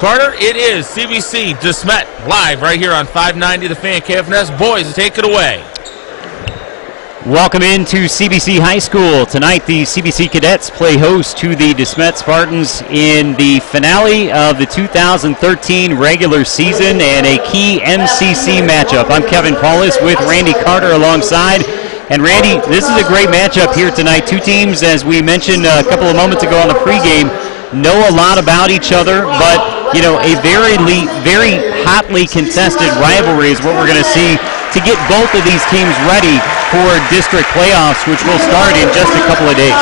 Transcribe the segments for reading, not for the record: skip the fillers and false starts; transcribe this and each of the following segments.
Carter, it is CBC DeSmet live right here on 590 The Fan. KFNS boys, take it away. Welcome into CBC High School. Tonight the CBC Cadets play host to the DeSmet Spartans in the finale of the 2013 regular season and a key MCC matchup. I'm Kevin Paulus with Randy Carter alongside. And Randy, this is a great matchup here tonight. Two teams, as we mentioned a couple of moments ago on the pregame, know a lot about each other, but you know, a very hotly contested rivalry is what we're going to see to get both of these teams ready for district playoffs, which will start in just a couple of days.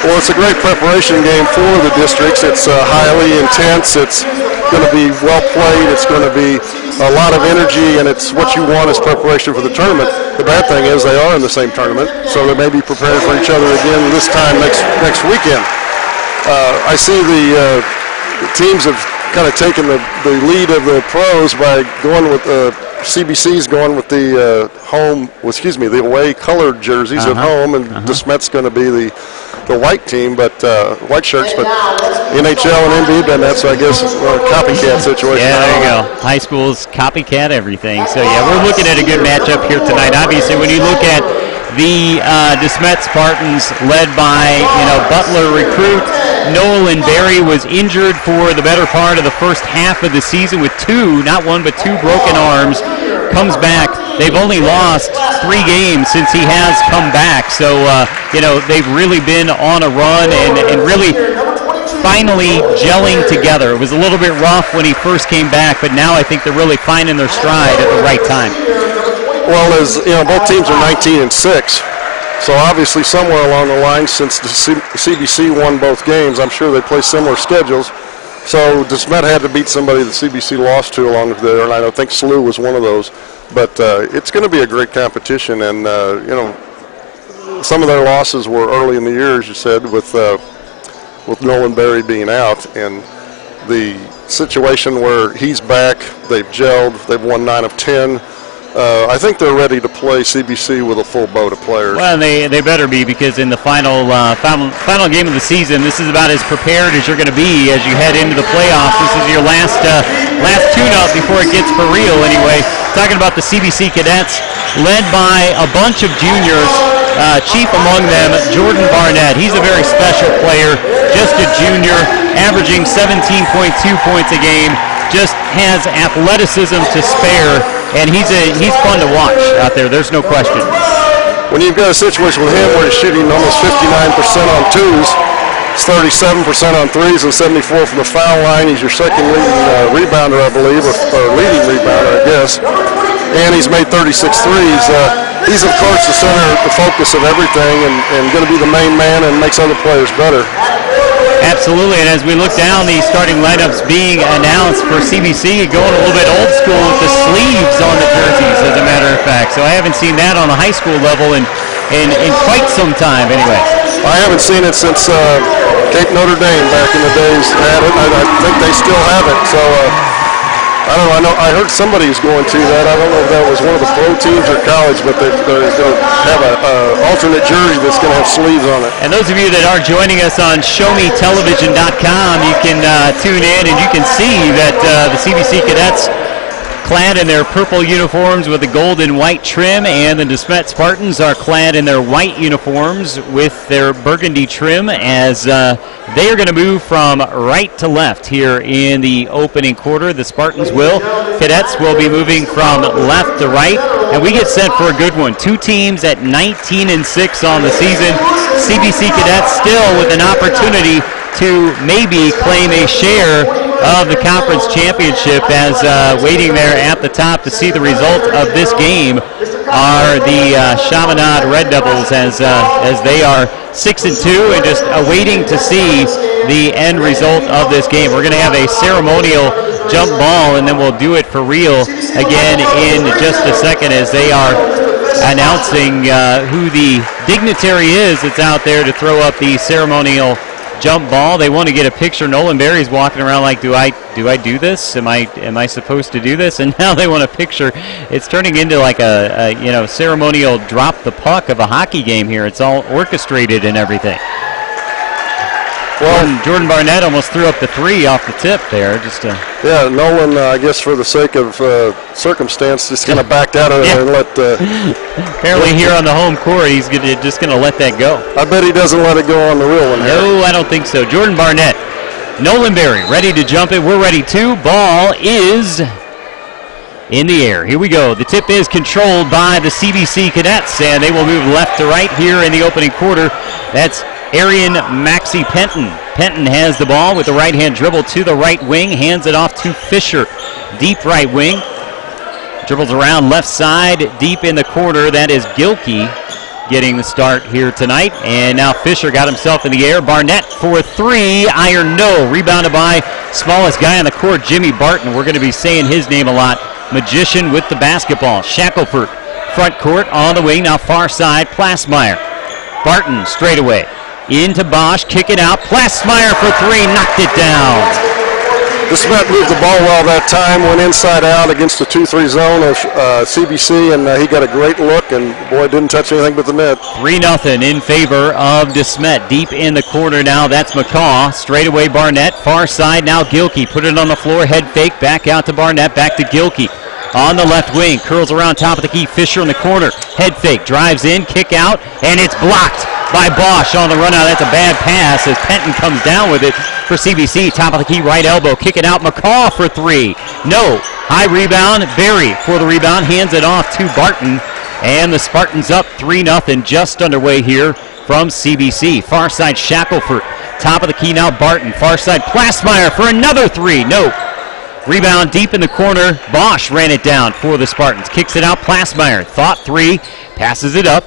Well, it's a great preparation game for the districts. It's highly intense. It's going to be well played. It's going to be a lot of energy, and it's what you want as preparation for the tournament. The bad thing is they are in the same tournament, so they may be preparing for each other again this time next weekend. I see the teams have kind of taken the lead of the pros by going with CBC's going with the the away colored jerseys at home, and DeSmet's going to be the white team, but white shirts. But NHL and NBA done that, so I guess copycat situation. Yeah, there you go. High schools copycat everything. So yeah, we're looking at a good matchup here tonight. Obviously, when you look at the DeSmet Spartans, led by Butler recruit Nolan Berry, was injured for the better part of the first half of the season with not one but two broken arms. Comes back. They've only lost 3 games since he has come back. So they've really been on a run and really finally gelling together. It was a little bit rough when he first came back, but now I think they're really finding their stride at the right time. Well, as you know, both teams are 19-6, so obviously somewhere along the line, since the CBC won both games, I'm sure they play similar schedules. So DeSmet had to beat somebody the CBC lost to along there, and I think SLU was one of those. But it's going to be a great competition, and some of their losses were early in the year, as you said, with Nolan Berry being out, and the situation where he's back, they've gelled, they've won 9 of 10. I think they're ready to play CBC with a full boat of players. Well, they better be, because in the final game of the season, this is about as prepared as you're going to be as you head into the playoffs. This is your last tune-up before it gets for real anyway. Talking about the CBC Cadets, led by a bunch of juniors, chief among them Jordan Barnett. He's a very special player, just a junior, averaging 17.2 points a game, just has athleticism to spare. And he's fun to watch out there. There's no question. When you've got a situation with him where he's shooting almost 59% on twos, it's 37% on threes, and 74 from the foul line. He's your second leading rebounder, I believe, or leading rebounder, I guess. And he's made 36 threes. He's, of course, the center, the focus of everything, and going to be the main man and makes other players better. Absolutely, and as we look down, the starting lineups being announced for CBC, going a little bit old school with the sleeves on the jerseys, as a matter of fact. So I haven't seen that on a high school level in quite some time, anyway. I haven't seen it since Cape Notre Dame back in the days had it. I think they still have it. So I don't know. I heard somebody's going to that. I don't know if that was one of the pro teams or college, but they're going to have an alternate jersey that's going to have sleeves on it. And those of you that are joining us on ShowMeTelevision.com, you can tune in and you can see that the CBC Cadets, clad in their purple uniforms with the gold and white trim, and the DeSmet Spartans are clad in their white uniforms with their burgundy trim, as they are going to move from right to left here in the opening quarter. The Spartans will. Cadets will be moving from left to right, and we get set for a good one. Two teams at 19-6 on the season. CBC Cadets still with an opportunity to maybe claim a share of the conference championship, as waiting there at the top to see the result of this game are the Chaminade Red Devils, as they are 6-2 and just awaiting to see the end result of this game. We're going to have a ceremonial jump ball, and then we'll do it for real again in just a second, as they are announcing who the dignitary is that's out there to throw up the ceremonial jump ball. They want to get a picture. Nolan Berry's walking around like, do I do this? Am I supposed to do this? And now they want a picture. It's turning into like a ceremonial drop the puck of a hockey game here. It's all orchestrated and everything. Well, Jordan Barnett almost threw up the three off the tip there. Yeah, Nolan, I guess for the sake of circumstance, just kind of backed out of it and let. Apparently here on the home court, he's just going to let that go. I bet he doesn't let it go on the real one. No, I don't think so. Jordan Barnett, Nolan Berry, ready to jump it. We're ready too. Ball is in the air. Here we go. The tip is controlled by the CBC Cadets, and they will move left to right here in the opening quarter. That's Arian Maxey Penton. Penton has the ball with the right-hand dribble to the right wing, hands it off to Fisher, deep right wing. Dribbles around left side, deep in the corner. That is Gilkey getting the start here tonight. And now Fisher got himself in the air. Barnett for three. Iron no. Rebounded by smallest guy on the court, Jimmy Barton. We're going to be saying his name a lot. Magician with the basketball. Shackelford, front court on the wing. Now far side, Plasmeyer. Barton straight away. Into Bosch, kick it out. Plasmeyer for three, knocked it down. DeSmet moved the ball well that time, went inside out against the 2-3 zone of CBC, and he got a great look, and boy, didn't touch anything but the net. 3-0 in favor of DeSmet. Deep in the corner now, that's McCaw. Straight away Barnett, far side now Gilkey. Put it on the floor, head fake, back out to Barnett, back to Gilkey. On the left wing, curls around top of the key, Fisher in the corner. Head fake, drives in, kick out, and it's blocked by Bosch on the run out. That's a bad pass as Penton comes down with it for CBC. Top of the key, right elbow, kick it out. McCaw for three. No. High rebound. Berry for the rebound. Hands it off to Barton. And the Spartans up 3-0 just underway here from CBC. Far side, Shackelford. Top of the key now, Barton. Far side, Plasmeyer for another three. No. Rebound deep in the corner. Bosch ran it down for the Spartans. Kicks it out, Plasmeyer. Thought three. Passes it up.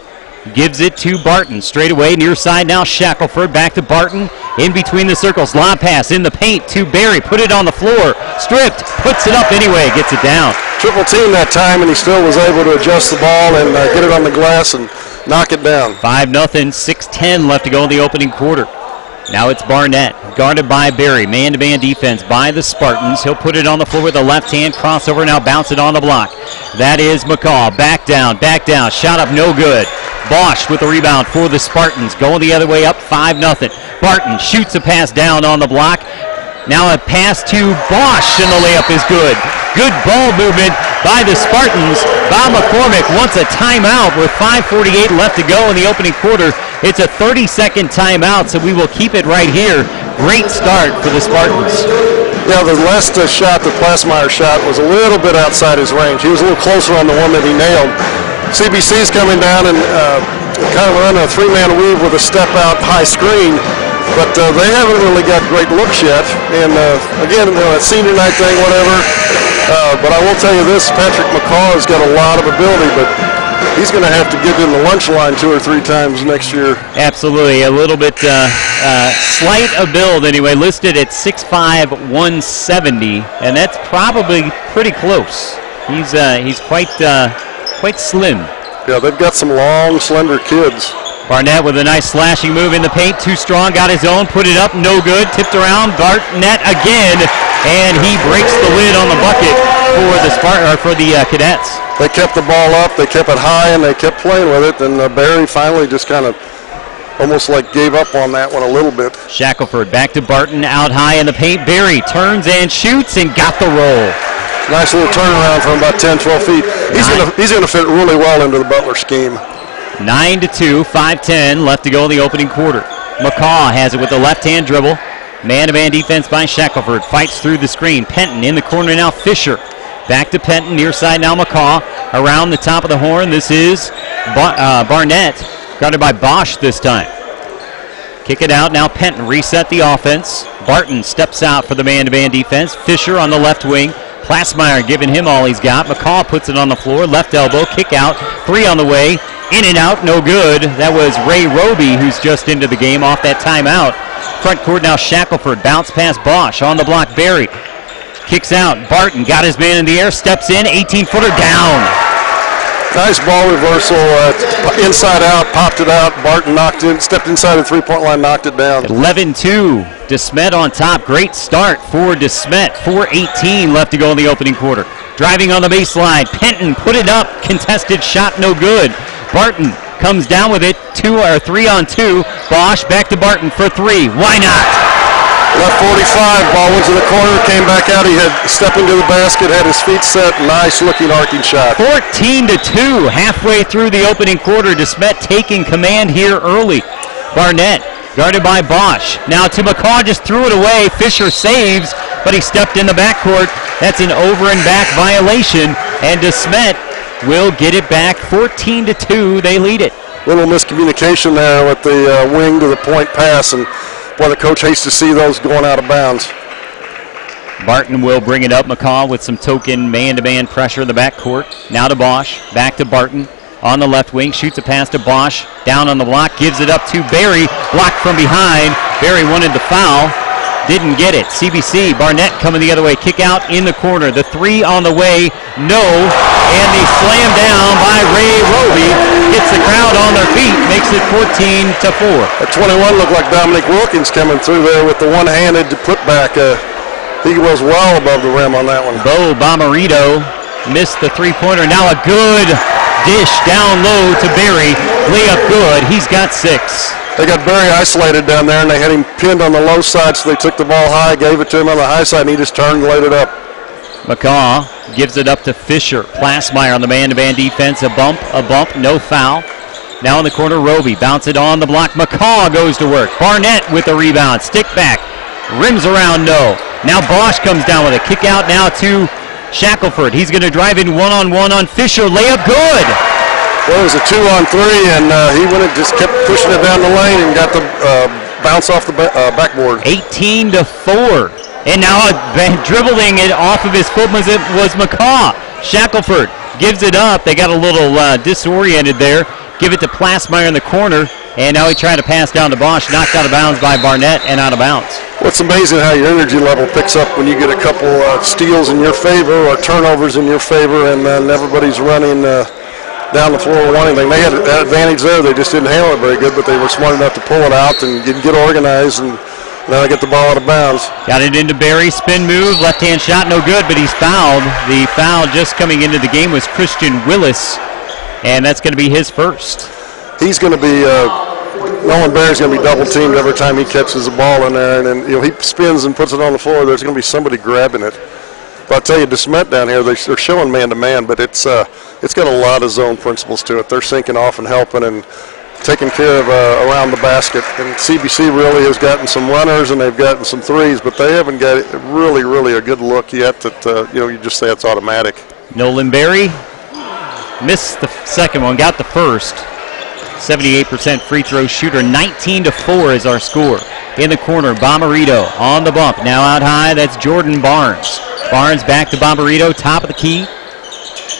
Gives it to Barton. Straight away, near side now, Shackelford. Back to Barton. In between the circles. Lob pass in the paint to Berry. Put it on the floor. Stripped. Puts it up anyway. Gets it down. Triple team that time, and he still was able to adjust the ball and get it on the glass and knock it down. 5-0. 6:10 left to go in the opening quarter. Now it's Barnett, guarded by Berry. Man-to-man defense by the Spartans. He'll put it on the floor with the left hand. Crossover now, bounce it on the block. That is McCaw. Back down. Shot up, no good. Bosch with the rebound for the Spartans. Going the other way up, 5-0. Barton shoots a pass down on the block. Now a pass to Bosch, and the layup is good. Good ball movement by the Spartans. Bob McCormick wants a timeout with 5:48 left to go in the opening quarter. It's a 30-second timeout, so we will keep it right here. Great start for the Spartans. Yeah, the last shot, the Plasmeyer shot, was a little bit outside his range. He was a little closer on the one that he nailed. CBC's coming down and kind of running a three-man weave with a step-out high screen. But they haven't really got great looks yet. And again, that senior night thing, whatever. But I will tell you this, Patrick McCaw has got a lot of ability, but he's going to have to get in the lunch line 2 or 3 times next year. Absolutely. A little bit slight a build anyway, listed at 6'5", 170, and that's probably pretty close. He's quite slim. Yeah, they've got some long, slender kids. Barnett with a nice slashing move in the paint, too strong, got his own, put it up, no good, tipped around, Barnett again, and he breaks the lid on the bucket for the Cadets. They kept the ball up, they kept it high, and they kept playing with it, and Berry finally just kind of almost like gave up on that one a little bit. Shackelford back to Barton, out high in the paint, Berry turns and shoots and got the roll. Nice little turnaround from about 10, 12 feet. He's going to fit really well into the Butler scheme. 9-2, 5:10 left to go in the opening quarter. McCaw has it with the left-hand dribble. Man-to-man defense by Shackelford. Fights through the screen. Penton in the corner now. Fisher. Back to Penton. Near side now McCaw. Around the top of the horn. This is Barnett. Guarded by Bosch this time. Kick it out now. Penton reset the offense. Barton steps out for the man-to-man defense. Fisher on the left wing. Plasmeyer giving him all he's got. McCaw puts it on the floor. Left elbow. Kick out. Three on the way. In and out, no good. That was Ray Roby, who's just into the game off that timeout. Front court now, Shackelford. Bounce past Bosch. On the block, Berry. Kicks out. Barton got his man in the air. Steps in. 18-footer down. Nice ball reversal. Inside out. Popped it out. Barton knocked in. Stepped inside the three-point line. Knocked it down. 11-2. DeSmet on top. Great start for DeSmet. 4:18 left to go in the opening quarter. Driving on the baseline. Penton put it up. Contested shot. No good. Barton comes down with it, 2 or 3 on 2. Bosch back to Barton for 3. Why not? Left 45, ball went to the corner, came back out. He had stepping to the basket, had his feet set, nice looking arcing shot. 14-2, halfway through the opening quarter. DeSmet taking command here early. Barnett guarded by Bosch. Now to McCaw, just threw it away. Fisher saves, but he stepped in the backcourt. That's an over and back violation, and DeSmet will get it back. 14-2, they lead it. Little miscommunication there with the wing to the point pass, and boy, the coach hates to see those going out of bounds. Barton will bring it up. McCaw with some token man-to-man pressure in the backcourt. Now to Bosch, back to Barton on the left wing, shoots a pass to Bosch, down on the block, gives it up to Barry, blocked from behind. Barry wanted the foul, didn't get it. CBC, Barnett coming the other way, kick out in the corner. The three on the way, no, and the slam down by Ray Roby. Gets the crowd on their feet, makes it 14-4. At 21 looked like Dominic Wilkins coming through there with the one-handed putback. He was well above the rim on that one. Bo Bomarito missed the three-pointer. Now a good dish down low to Barry. Layup good. He's got 6. They got Barry isolated down there, and they had him pinned on the low side, so they took the ball high, gave it to him on the high side, and he just turned and laid it up. McCaw gives it up to Fisher. Plasmeyer on the man-to-man defense. A bump, no foul. Now in the corner, Roby. Bounce it on the block. McCaw goes to work. Barnett with the rebound. Stick back. Rims around, no. Now Bosch comes down with a kick out now to Shackelford. He's going to drive in one-on-one on Fisher. Layup good. Well, it was a 2-on-3, and he went and just kept pushing it down the lane and got the bounce off the backboard. 18-4. And now dribbling it off of his foot was McCaw. Shackelford gives it up. They got a little disoriented there. Give it to Plasmeyer in the corner. And now he tried to pass down to Bosch. Knocked out of bounds by Barnett and out of bounds. Well, it's amazing how your energy level picks up when you get a couple steals in your favor or turnovers in your favor, and then everybody's running down the floor wanting anything. They had an advantage there. They just didn't handle it very good, but they were smart enough to pull it out and get organized, and now they get the ball out of bounds. Got it into Barry, spin move, left-hand shot, no good, but he's fouled. The foul just coming into the game was Christian Willis, and that's going to be his first. He's going to be, Nolan Barry's going to be double-teamed every time he catches the ball in there, and then, you know, he spins and puts it on the floor. There's going to be somebody grabbing it. But I'll tell you, DeSmet down here, they're showing man-to-man, but it's got a lot of zone principles to it. They're sinking off and helping and taking care of around the basket. And CBC really has gotten some runners and they've gotten some threes, but they haven't got really a good look yet that, you just say it's automatic. Nolan Barry missed the second one, got the first. 78% free throw shooter. 19-4 is our score. In the corner, Bomarito on the bump. Now out high, that's Jordan Barnes. Barnes back to Bomarito, top of the key.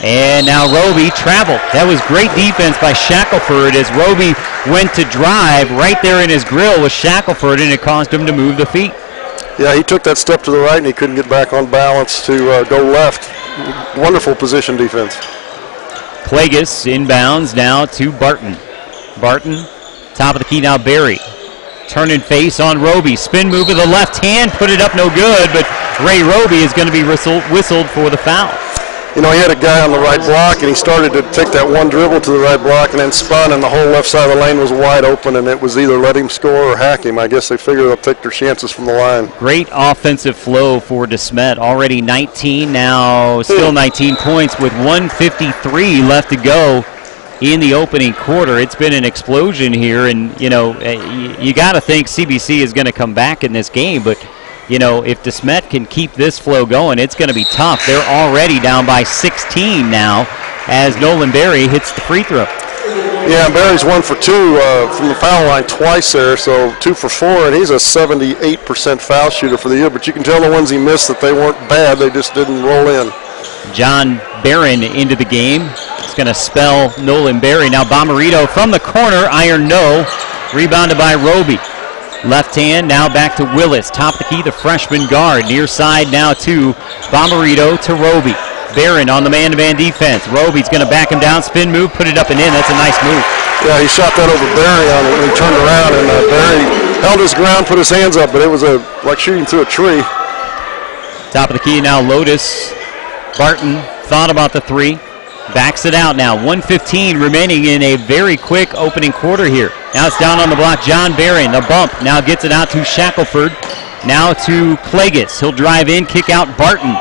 And now Roby traveled. That was great defense by Shackelford as Roby went to drive. Right there in his grill was Shackelford, and it caused him to move the feet. Yeah, he took that step to the right, and he couldn't get back on balance to go left. Wonderful position defense. Plagas inbounds now to Barton. Barton, top of the key now, Barry. Turning face on Roby. Spin move with the left hand, put it up, no good, but Ray Roby is going to be whistled for the foul. You know, he had a guy on the right block, and he started to take that one dribble to the right block and then spun, and the whole left side of the lane was wide open, and it was either let him score or hack him. I guess they figure they'll take their chances from the line. Great offensive flow for DeSmet. Already 19, now still 19 points with 1:53 left to go in the opening quarter. It's been an explosion here, and, you got to think CBC is going to come back in this game, but if DeSmet can keep this flow going, it's going to be tough. They're already down by 16 now as Nolan Barry hits the free throw. Yeah, Barry's 1 for 2 from the foul line twice there, so 2 for 4, and he's a 78% foul shooter for the year, but you can tell the ones he missed that they weren't bad, they just didn't roll in. John Barron into the game. It's going to spell Nolan Barry. Now Bomarito from the corner, iron no, rebounded by Roby. Left hand, now back to Willis. Top of the key, the freshman guard. Near side now to Bomarito to Roby. Barron on the man-to-man defense. Roby's going to back him down, spin move, put it up and in. That's a nice move. Yeah, he shot that over Barry on it when he turned around, and Barry held his ground, put his hands up, but it was like shooting through a tree. Top of the key now, Lotus. Barton thought about the three. Backs it out now. 1:15 remaining in a very quick opening quarter here. Now it's down on the block. John Barron, the bump. Now gets it out to Shackelford. Now to Klages. He'll drive in, kick out Barton.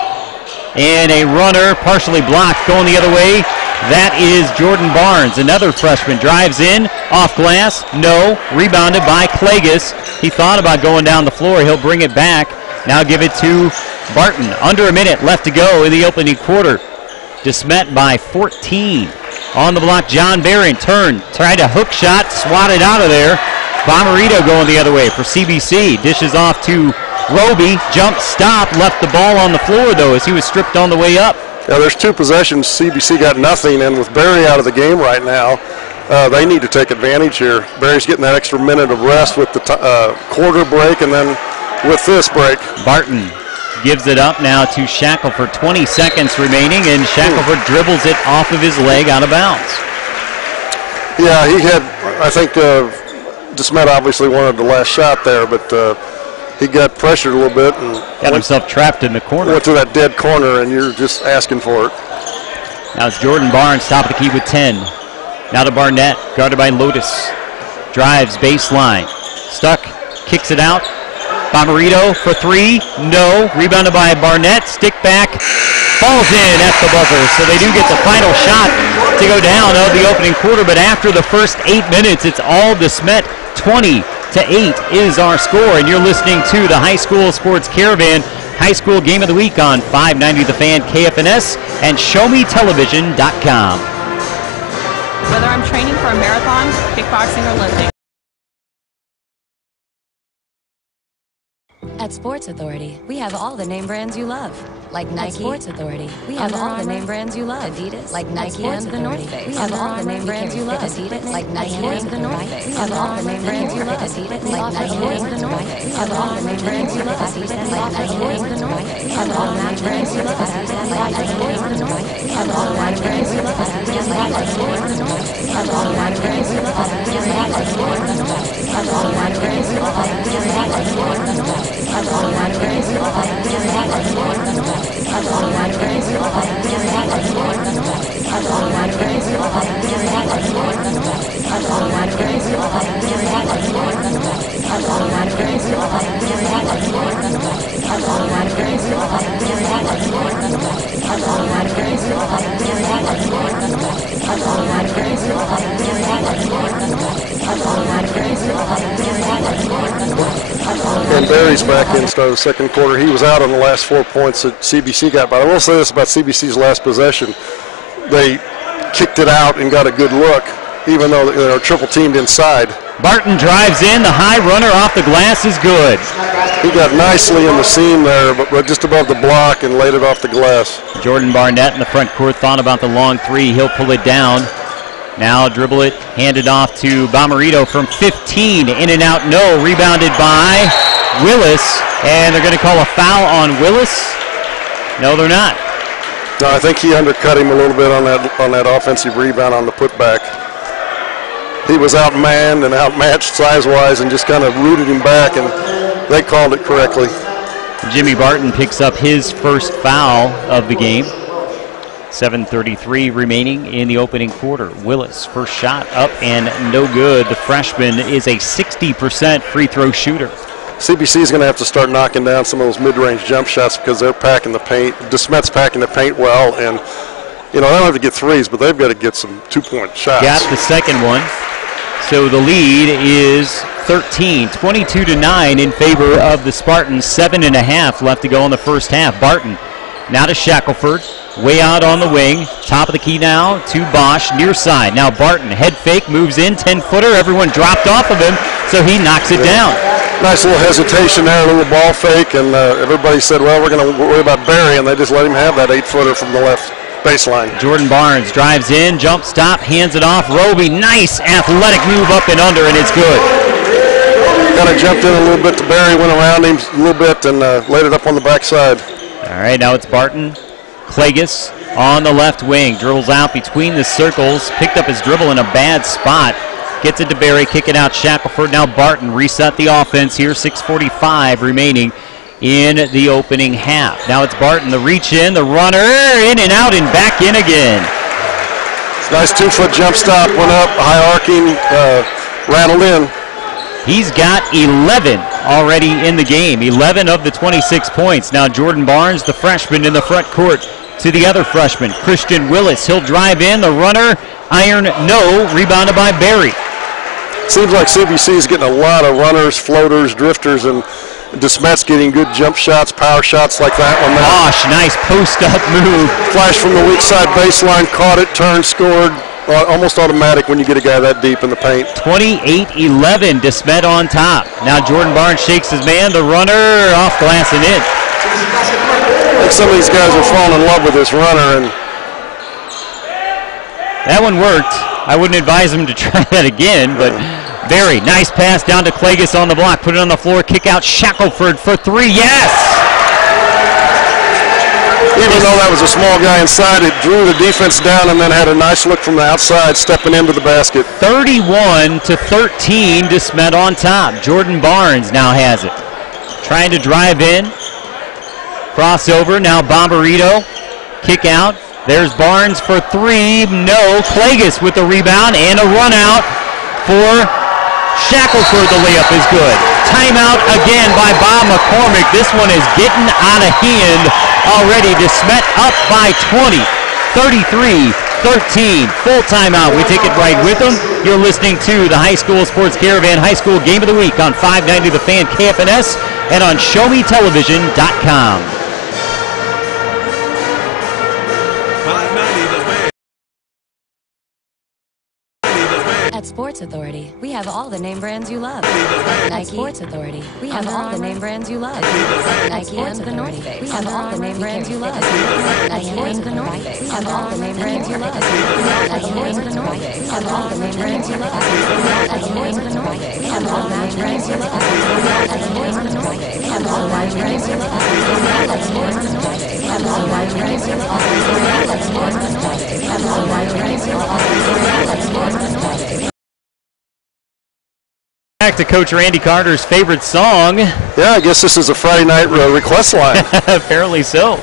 And a runner partially blocked going the other way. That is Jordan Barnes. Another freshman drives in, off glass, no. Rebounded by Klages. He thought about going down the floor. He'll bring it back. Now give it to Barton. Under a minute left to go in the opening quarter. DeSmet by 14. On the block, John Barron turned, tried a hook shot, swatted out of there. Bomarito going the other way for CBC. Dishes off to Roby, jump stop, left the ball on the floor though as he was stripped on the way up. Yeah, there's 2 possessions. CBC got nothing, and with Barry out of the game right now, they need to take advantage here. Barry's getting that extra minute of rest with the quarter break and then with this break. Barton gives it up now to Shackelford. 20 seconds remaining, and Shackelford dribbles it off of his leg out of bounds. Yeah, he had, I think, DeSmet obviously wanted the last shot there, but he got pressured a little bit and got himself trapped in the corner. Went to that dead corner, and you're just asking for it. Now it's Jordan Barnes, top of the key with 10. Now to Barnett, guarded by Lotus. Drives baseline. Stuck, kicks it out. Bomarito for 3, no. Rebounded by Barnett, stick back, falls in at the buzzer. So they do get the final shot to go down of the opening quarter, but after the first 8 minutes, it's all DeSmet. 20-8 is our score, and you're listening to the High School Sports Caravan High School Game of the Week on 590 The Fan, KFNS, and ShowMeTelevision.com. Whether I'm training for a marathon, kickboxing, or lifting. At Sports Authority, we have all the name brands you love. Like Nike. At Sports Authority, we have all the name brands you love. Adidas. Like Nike and the North Face. We have all the name brands you love. Adidas. Like Nike and the North Face. We have all the name brands you love. Adidas. Like Nike and the North Face. We have all the name brands you love. Adidas. Like Nike and the North Face. We have all the name brands you love. Adidas. Like Nike and the North Face. We have all the name brands you love. Adidas. Like Nike and the North Face. We have all the name brands you love. Adidas. Like Nike and the North Face. We have all the name brands you love. Adidas. Like Nike and the North Face. We have all the name brands you love. Adidas. Like Nike and the North Face. We have all the name brands you love. Adidas. Like Nike and the North Face. We have all the name brands you love. Adidas. Like Nike and the North Face. We have all the name brands you love. Adidas. Like Nike and the North Face. We have all the name brands you love. Adidas. Like Nike and the North Face. We have all the name brands you love. Adidas. Like Nike and the North Face. We have all the name brands you love. Adidas. Like Nike and the North Face. We have all the name brands you love. Adidas. Like Nike and the North Face. We have all the name brands you love. Adidas. Like Nike and the North Face. And Barry's back in, started the second quarter. He was out on the last 4 points that CBC got. But I will say this about CBC's last possession. They kicked it out and got a good look, even though they were triple teamed inside. Barton drives in. The high runner off the glass is good. He got nicely in the seam there, but just above the block and laid it off the glass. Jordan Barnett in the front court thought about the long 3. He'll pull it down. Now dribble it, hand it off to Bomarito from 15. In and out, no. Rebounded by Willis. And they're going to call a foul on Willis. No, they're not. No, I think he undercut him a little bit on that offensive rebound on the putback. He was outmanned and outmatched size-wise and just kind of rooted him back, and they called it correctly. Jimmy Barton picks up his first foul of the game. 7:33 remaining in the opening quarter. Willis, first shot up and no good. The freshman is a 60% free throw shooter. CBC is going to have to start knocking down some of those mid-range jump shots because they're packing the paint. DeSmet's packing the paint well, and you know they don't have to get threes, but they've got to get some two-point shots. Got the second one. So the lead is 13, 22-9 in favor of the Spartans. 7.5 left to go in the first half. Barton now to Shackelford. Way out on the wing. Top of the key now to Bosch, near side. Now Barton, head fake, moves in, 10-footer. Everyone dropped off of him, so he knocks it down. Nice little hesitation there, a little ball fake, and everybody said, well, we're going to worry about Barry, and they just let him have that 8-footer from the left baseline. Jordan Barnes drives in, jump stop, hands it off. Roby, nice athletic move up and under, and it's good. Kind of jumped in a little bit to Barry, went around him a little bit, and laid it up on the backside. All right, now it's Barton. Klages on the left wing, dribbles out between the circles, picked up his dribble in a bad spot. Gets it to Barry, kick it out Shackelford. Now Barton reset the offense here, 6:45 remaining in the opening half. Now it's Barton, the reach in, the runner, in and out and back in again. Nice 2-foot jump stop, went up, high arcing, rattled in. He's got 11 already in the game, 11 of the 26 points. Now Jordan Barnes, the freshman, in the front court to the other freshman, Christian Willis. He'll drive in, the runner, iron no, rebounded by Barry. Seems like CBC is getting a lot of runners, floaters, drifters, and DeSmet's getting good jump shots, power shots like that one. Bosch, nice post-up move. Flash from the weak side baseline, caught it, turned, scored. Almost automatic when you get a guy that deep in the paint. 28-11, DeSmet on top. Now Jordan Barnes shakes his man, the runner off glass and in. I think some of these guys are falling in love with this runner. And that one worked. I wouldn't advise him to try that again, but Barry, nice pass down to Klages on the block. Put it on the floor, kick out Shackelford for three. Yes! Even though that was a small guy inside, it drew the defense down and then had a nice look from the outside, stepping into the basket. 31-13, DeSmet on top. Jordan Barnes now has it. Trying to drive in. Crossover, now Bomberito. Kick out. There's Barnes for three. No. Klages with the rebound and a run out for Shackelford. The layup is good. Timeout again by Bob McCormick. This one is getting out of hand already. DeSmet up by 20, 33-13. Full timeout. We take it right with them. You're listening to the High School Sports Caravan High School Game of the Week on 590 The Fan KFNS and on ShowMeTelevision.com. At Sports Authority, we have all the name brands you love. At Sports Authority, we have all the name brands you love. Nike and the North Face, we have all the name brands you love. Nike and the North Face, we have all the name brands you love. Nike and the North Face, we have all the name brands you love. Nike and the North Face, we have all the name brands you love. Nike and the North Face, we have all the name brands you love. Nike and the North Face, we have all the name brands you love. Nike and the North Face, we have all the name brands you love. Nike and the North Face. Back to Coach Randy Carter's favorite song. Yeah, I guess this is a Friday night request line. Apparently so.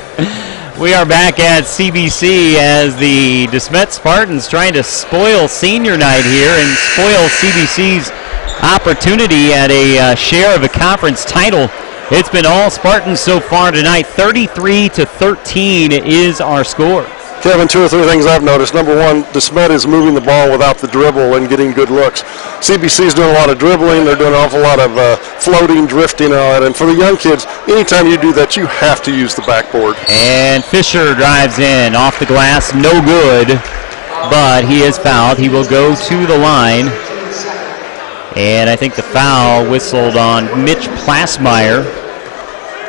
We are back at CBC as the DeSmet Spartans trying to spoil senior night here and spoil CBC's opportunity at a share of a conference title. It's been all Spartans so far tonight. 33-13 is our score. Kevin, two or three things I've noticed. Number one, DeSmet is moving the ball without the dribble and getting good looks. CBC is doing a lot of dribbling. They're doing an awful lot of floating, drifting, and all that. And for the young kids, anytime you do that, you have to use the backboard. And Fisher drives in off the glass. No good, but he is fouled. He will go to the line. And I think the foul whistled on Mitch Plasmeyer.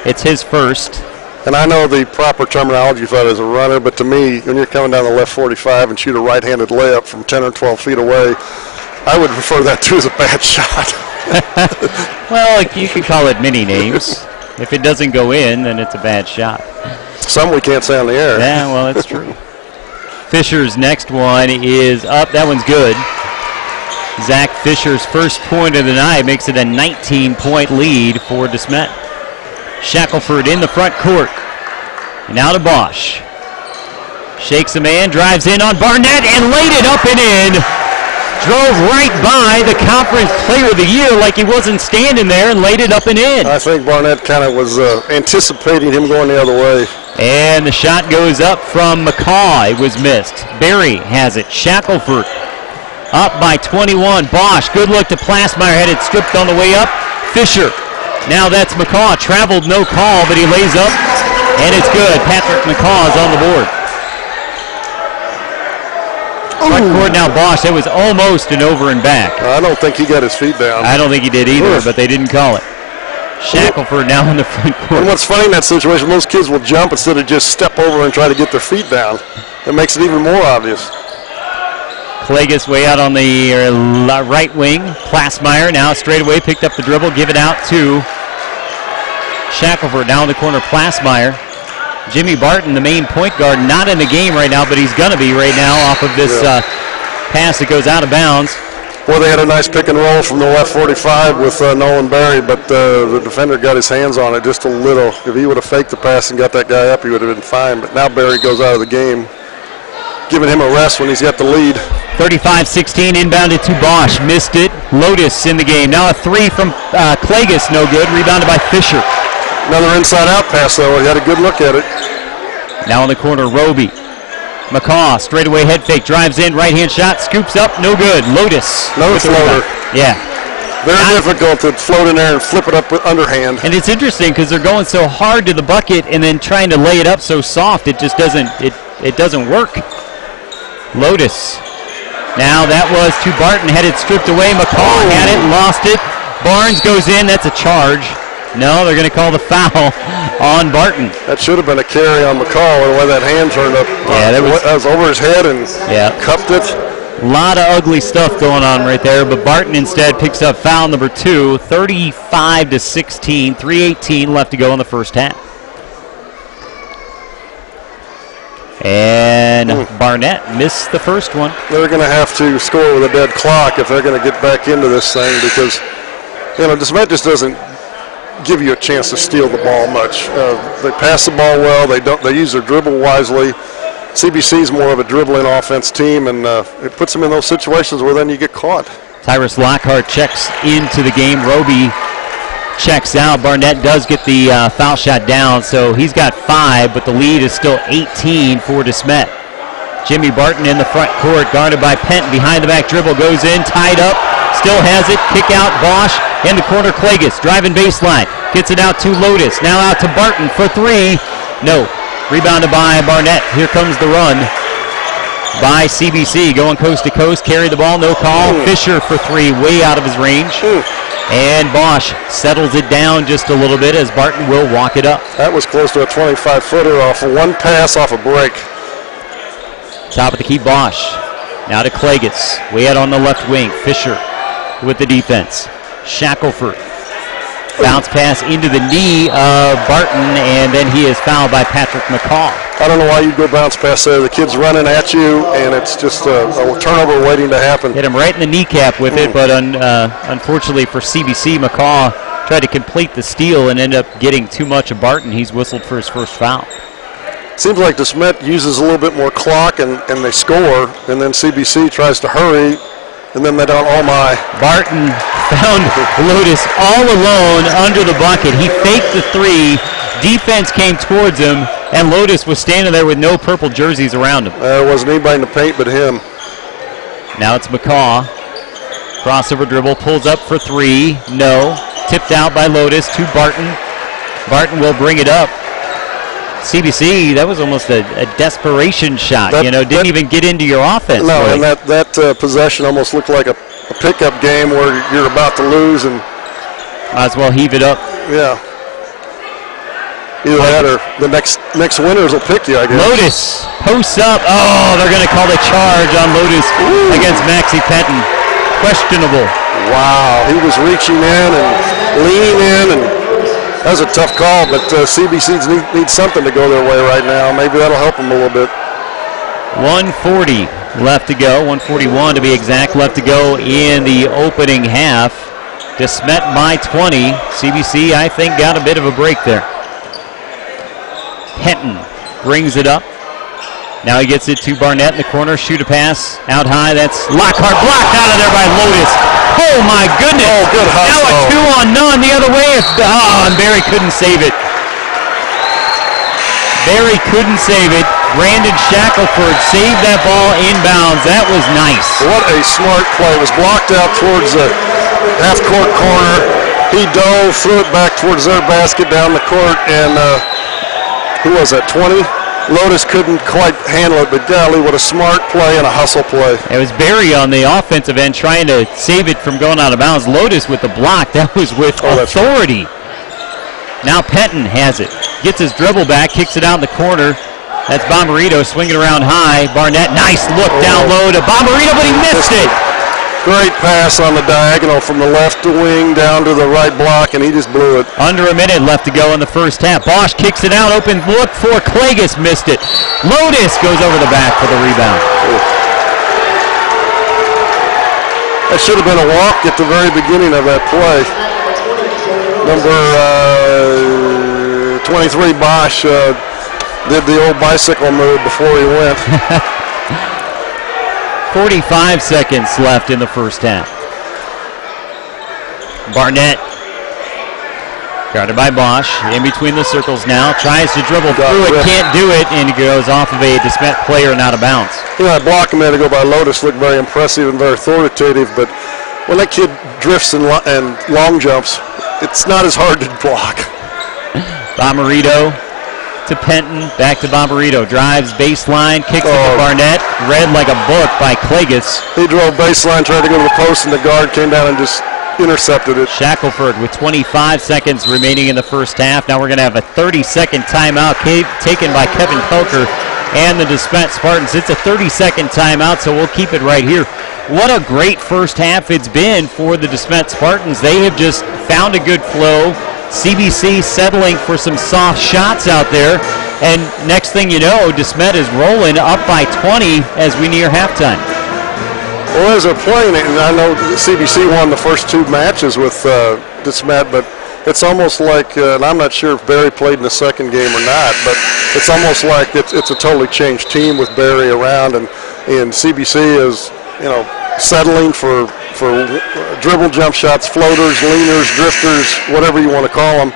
It's his first. And I know the proper terminology for that is a runner, but to me, when you're coming down the left 45 and shoot a right-handed layup from 10 or 12 feet away, I would refer that to as a bad shot. Well, you can call it many names. If it doesn't go in, then it's a bad shot. Some we can't say on the air. Yeah, well, that's true. Fisher's next one is up. That one's good. Zach Fisher's first point of the night makes it a 19-point lead for DeSmet. Shackelford in the front court. Now to Bosch. Shakes a man, drives in on Barnett, and laid it up and in. Drove right by the Conference Player of the Year like he wasn't standing there and laid it up and in. I think Barnett kind of was anticipating him going the other way. And the shot goes up from McCaw. It was missed. Barry has it. Shackelford up by 21. Bosch, good look to Plasmeyer. Had it stripped on the way up. Fisher. Now that's McCaw. Traveled, no call, but he lays up, and it's good. Patrick McCaw is on the board. Front court now, Bosch. That was almost an over and back. I don't think he got his feet down. I don't think he did either, but they didn't call it. Shackelford now in the front court. And what's funny in that situation, those kids will jump instead of just step over and try to get their feet down. It makes it even more obvious. Klages way out on the right wing. Plasmeyer now straight away picked up the dribble, give it out to Shackelford. Now in the corner, Plasmeyer. Jimmy Barton, the main point guard, not in the game right now, but he's going to be right now off of this pass that goes out of bounds. Well, they had a nice pick and roll from the left 45 with Nolan Berry, but the defender got his hands on it just a little. If he would have faked the pass and got that guy up, he would have been fine. But now Berry goes out of the game, giving him a rest when he's got the lead. 35-16, inbounded to Bosch, missed it. Lotus in the game. Now a three from Klages, no good. Rebounded by Fisher. Another inside-out pass, though. He had a good look at it. Now in the corner, Roby. McCaw, straightaway head fake, drives in, right-hand shot, scoops up, no good. Lotus. Another floater. Yeah. Very difficult to float in there and flip it up with underhand. And it's interesting because they're going so hard to the bucket and then trying to lay it up so soft, it just doesn't, it doesn't work. Lotus. Now that was to Barton, had it stripped away. McCaw had it, lost it. Barnes goes in, that's a charge. No, they're going to call the foul on Barton. That should have been a carry on McCall, the way that hand turned up. Yeah, that was over his head and cupped it. A lot of ugly stuff going on right there, but Barton instead picks up foul number 2, 35-16, 3:18 left to go in the first half. And Barnett missed the first one. They're going to have to score with a dead clock if they're going to get back into this thing because, DeSmet just doesn't give you a chance to steal the ball much. They pass the ball well. They use their dribble wisely. CBC is more of a dribbling offense team, and it puts them in those situations where then you get caught. Tyrus Lockhart checks into the game. Roby checks out. Barnett does get the foul shot down, so he's got 5, but the lead is still 18 for DeSmet. Jimmy Barton in the front court, guarded by Penton. Behind the back dribble, goes in, tied up, still has it. Kick out, Bosch. In the corner, Klages, driving baseline. Gets it out to Lotus. Now out to Barton for 3. No. Rebounded by Barnett. Here comes the run by CBC. Going coast to coast. Carry the ball. No call. Fisher for 3. Way out of his range. And Bosch settles it down just a little bit as Barton will walk it up. That was close to a 25-footer off of one pass off a break. Top of the key, Bosch. Now to Klages. Way out on the left wing. Fisher with the defense. Shackelford. Bounce pass into the knee of Barton, and then he is fouled by Patrick McCaw. I don't know why you go bounce pass there. The kid's running at you, and it's just a turnover waiting to happen. Hit him right in the kneecap with it, but unfortunately for CBC, McCaw tried to complete the steal and ended up getting too much of Barton. He's whistled for his first foul. Seems like DeSmet uses a little bit more clock, and they score, and then CBC tries to hurry, and then they don't, oh my. Barton found Lotus all alone under the bucket. He faked the 3. Defense came towards him, and Lotus was standing there with no purple jerseys around him. There wasn't anybody in the paint but him. Now it's McCaw. Crossover dribble, pulls up for 3. No. Tipped out by Lotus to Barton. Barton will bring it up. CBC, that was almost a desperation shot. Didn't even get into your offense. No, really. And that possession almost looked like a pickup game where you're about to lose and might as well heave it up. Yeah. Either that or the next winners will pick you, I guess. Lotus posts up. Oh, they're going to call the charge on Lotus against Maxie Penton. Questionable. Wow, he was reaching in and leaning in, and that was a tough call, but CBC needs something to go their way right now. Maybe that'll help them a little bit. 140 left to go, 141 to be exact, left to go in the opening half. DeSmet by 20. CBC, I think, got a bit of a break there. Penton brings it up. Now he gets it to Barnett in the corner. Shoot a pass out high. That's Lockhart blocked out of there by Lotus. Oh my goodness. Oh, good hustle. Now a 2-on-none the other way. And Barry couldn't save it. Barry couldn't save it. Brandon Shackelford saved that ball inbounds. That was nice. What a smart play. It was blocked out towards the half-court corner. He dove, threw it back towards their basket down the court, and who was that, 20? Lotus couldn't quite handle it, but golly, what a smart play and a hustle play. It was Barry on the offensive end trying to save it from going out of bounds. Lotus with the block. That was with authority. Now Penton has it. Gets his dribble back, kicks it out in the corner. That's Bomberito swinging around high. Barnett, nice look down low to Bomberito, but he missed it. Great pass on the diagonal from the left wing down to the right block, and he just blew it. Under a minute left to go in the first half. Bosch kicks it out, open look for Klages, missed it. Lotus goes over the back for the rebound. That should have been a walk at the very beginning of that play. Number 23, Bosch, did the old bicycle move before he went. 45 seconds left in the first half. Barnett, guarded by Bosch, in between the circles now, tries to dribble through it, can't do it, and he goes off of a DeSmet player and out of bounds. That block a minute ago by Lotus looked very impressive and very authoritative, but when that kid drifts and long jumps, it's not as hard to block. Bomarito to Penton, back to Bomarito, drives baseline, kicks it to Barnett, read like a book by Klages. He drove baseline, tried to go to the post, and the guard came down and just intercepted it. Shackelford with 25 seconds remaining in the first half. Now we're going to have a 30-second timeout taken by Kevin Pelker and the DeSmet Spartans. It's a 30-second timeout, so we'll keep it right here. What a great first half it's been for the DeSmet Spartans. They have just found a good flow. CBC settling for some soft shots out there. And next thing you know, DeSmet is rolling up by 20 as we near halftime. Well, as they're playing it, and I know CBC won the first 2 matches with DeSmet, but it's almost like, and I'm not sure if Barry played in the second game or not, but it's almost like it's a totally changed team with Barry around, and CBC is, settling for dribble jump shots, floaters, leaners, drifters, whatever you want to call them.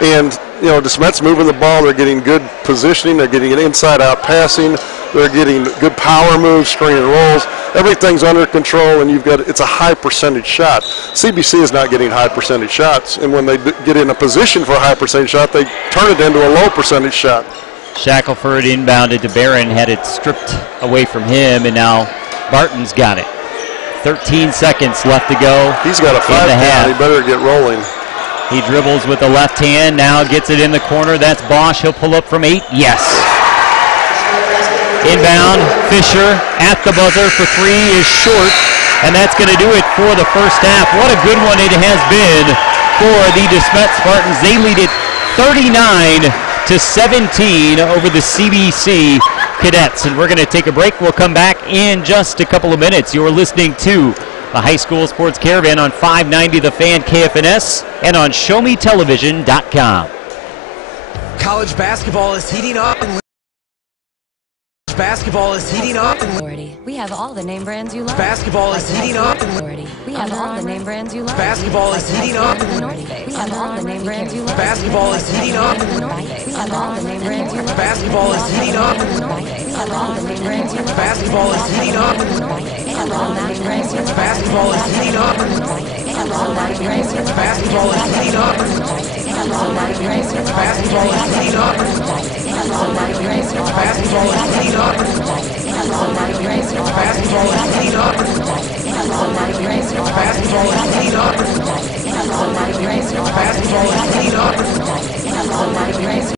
And, DeSmet's moving the ball. They're getting good positioning. They're getting an inside-out passing. They're getting good power moves, screen and rolls. Everything's under control, and it's a high percentage shot. CBC is not getting high percentage shots, and when they get in a position for a high percentage shot, they turn it into a low percentage shot. Shackelford inbounded to Barron, had it stripped away from him, and now Barton's got it. 13 seconds left to go. He's got a 5 down. He better get rolling. He dribbles with the left hand, now gets it in the corner. That's Bosch. He'll pull up from 8. Yes. Inbound, Fisher at the buzzer for 3 is short, and that's going to do it for the first half. What a good one it has been for the DeSmet Spartans. They lead it 39-17 over the CBC Cadets. And we're going to take a break. We'll come back in just a couple of minutes. You're listening to the High School Sports Caravan on 590 The Fan KFNS and on ShowMeTelevision.com. College basketball is heating up. Basketball is heating up. We have all the name brands you love. Basketball is heating up. We have all the name brands you love. Basketball is heating up. We have all the name brands you love. Basketball is heating up. We have all the name brands you love. Basketball is heating up. We have all the name brands you love. Basketball is heating up. We have all the name brands you love. Basketball is heating up. We have all the name brands you love. Basketball is heating up. We have all the name brands you love. Basketball is heating up. We have all the name brands you love. Basketball is heating up. We have all the name brands you love. Basketball is heating up. We have all the name brands you love. Basketball is heating up. We have all the name brands you love. Basketball is heating up. We have all the name brands you love.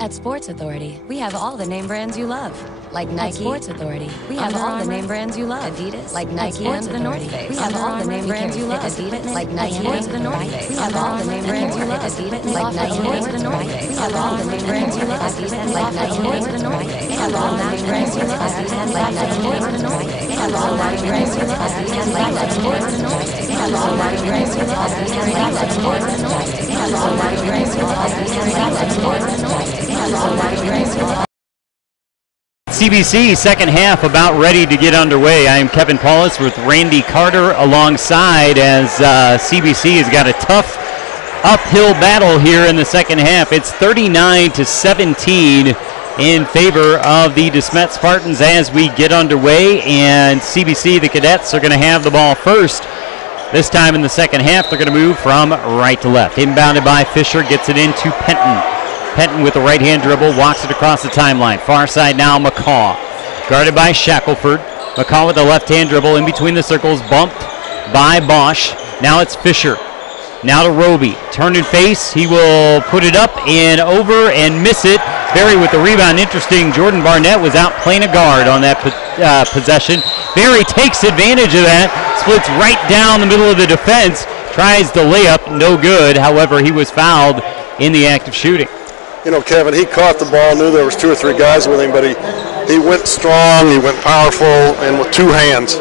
At Sports Authority, we have all the name brands you love. Like Nike. At Sports Authority, we have all the name brands you love. Adidas. Like Nike and the North Face. We have all the name brands you love. Adidas. Like Nike and the North Face. We have all the name brands you love. Adidas. Like Nike and the North Face. We have all the name brands you love. Adidas. Like Nike and the North Face. We have all the name brands you love. Adidas. Like Nike and the North Face. We have all the name brands you love. Adidas. Like Nike and the North Face. We have all the name brands you love. Adidas. Like Nike and the North Face. We have all the name brands you love. Adidas. Like Nike and the North Face. We have all the name brands you love. CBC second half about ready to get underway. I am Kevin Paulus with Randy Carter alongside as CBC has got a tough uphill battle here in the second half. It's 39-17 in favor of the DeSmet Spartans as we get underway, and CBC, the Cadets, are going to have the ball first. This time in the second half, they're going to move from right to left. Inbounded by Fisher, gets it into Penton. Penton with the right-hand dribble, walks it across the timeline. Far side now, McCaw. Guarded by Shackelford. McCaw with the left-hand dribble in between the circles, bumped by Bosch. Now it's Fisher. Now to Roby. Turn and face. He will put it up and over and miss it. Berry with the rebound. Interesting. Jordan Barnett was out playing a guard on that possession. Berry takes advantage of that. Splits right down the middle of the defense. Tries the layup. No good. However, he was fouled in the act of shooting. You know, Kevin, he caught the ball, knew there was 2 or 3 guys with him, but he went strong, he went powerful, and with 2 hands.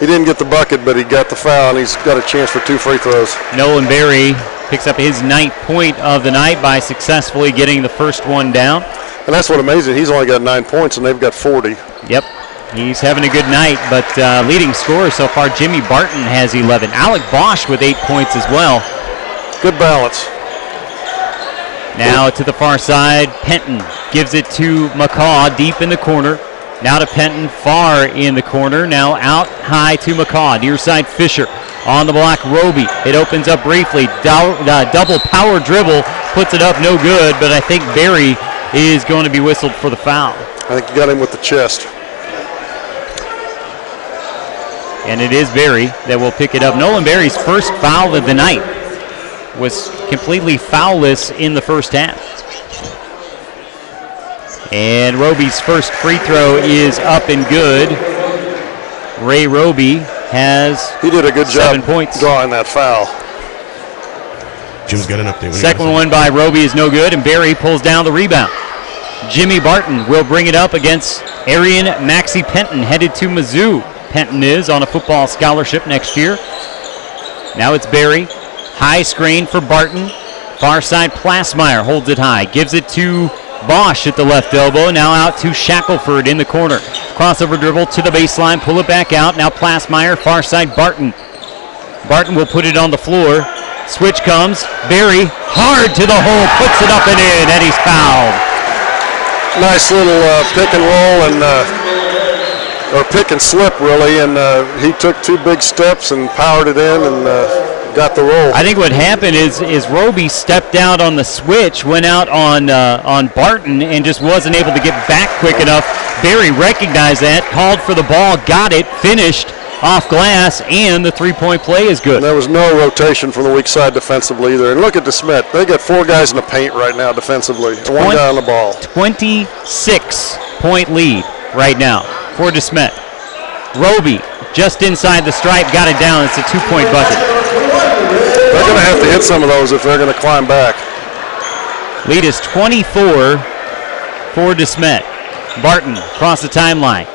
He didn't get the bucket, but he got the foul, and he's got a chance for 2 free throws. Nolan Berry picks up his 9th point of the night by successfully getting the first one down. And that's what amazing. He's only got 9 points, and they've got 40. Yep, he's having a good night, but leading scorer so far, Jimmy Barton has 11. Alec Bosch with 8 points as well. Good balance. Now to the far side, Penton gives it to McCaw deep in the corner. Now to Penton far in the corner. Now out high to McCaw. Near side Fisher on the block. Roby. It opens up briefly. Double power dribble. Puts it up, no good, but I think Berry is going to be whistled for the foul. I think you got him with the chest. And it is Berry that will pick it up. Nolan Berry's first foul of the night. Was completely foulless in the first half. And Roby's first free throw is up and good. Ray Roby he did a good 7 job points. drawing that foul. Jim's got an update. Second one by Roby is no good, and Berry pulls down the rebound. Jimmy Barton will bring it up against Arian Maxey Penton, headed to Mizzou. Penton is on a football scholarship next year. Now it's Berry. High screen for Barton. Far side, Plasmeyer holds it high. Gives it to Bosch at the left elbow. Now out to Shackelford in the corner. Crossover dribble to the baseline. Pull it back out. Now Plasmeyer. Far side, Barton. Barton will put it on the floor. Switch comes. Berry hard to the hole. Puts it up and in. And he's fouled. Nice little pick and roll or pick and slip, really. And he took 2 big steps and powered it in and got the roll. I think what happened is Roby stepped out on the switch, went out on Barton, and just wasn't able to get back quick enough. Berry recognized that, called for the ball, got it, finished off glass, and the 3-point play is good. And there was no rotation from the weak side defensively either. And look at DeSmet. They got 4 guys in the paint right now defensively, and 1 guy on the ball. 26-point lead right now for DeSmet. Roby just inside the stripe, got it down. It's a 2-point bucket. They're going to have to hit some of those if they're going to climb back. Lead is 24 for DeSmet. Barton across the timeline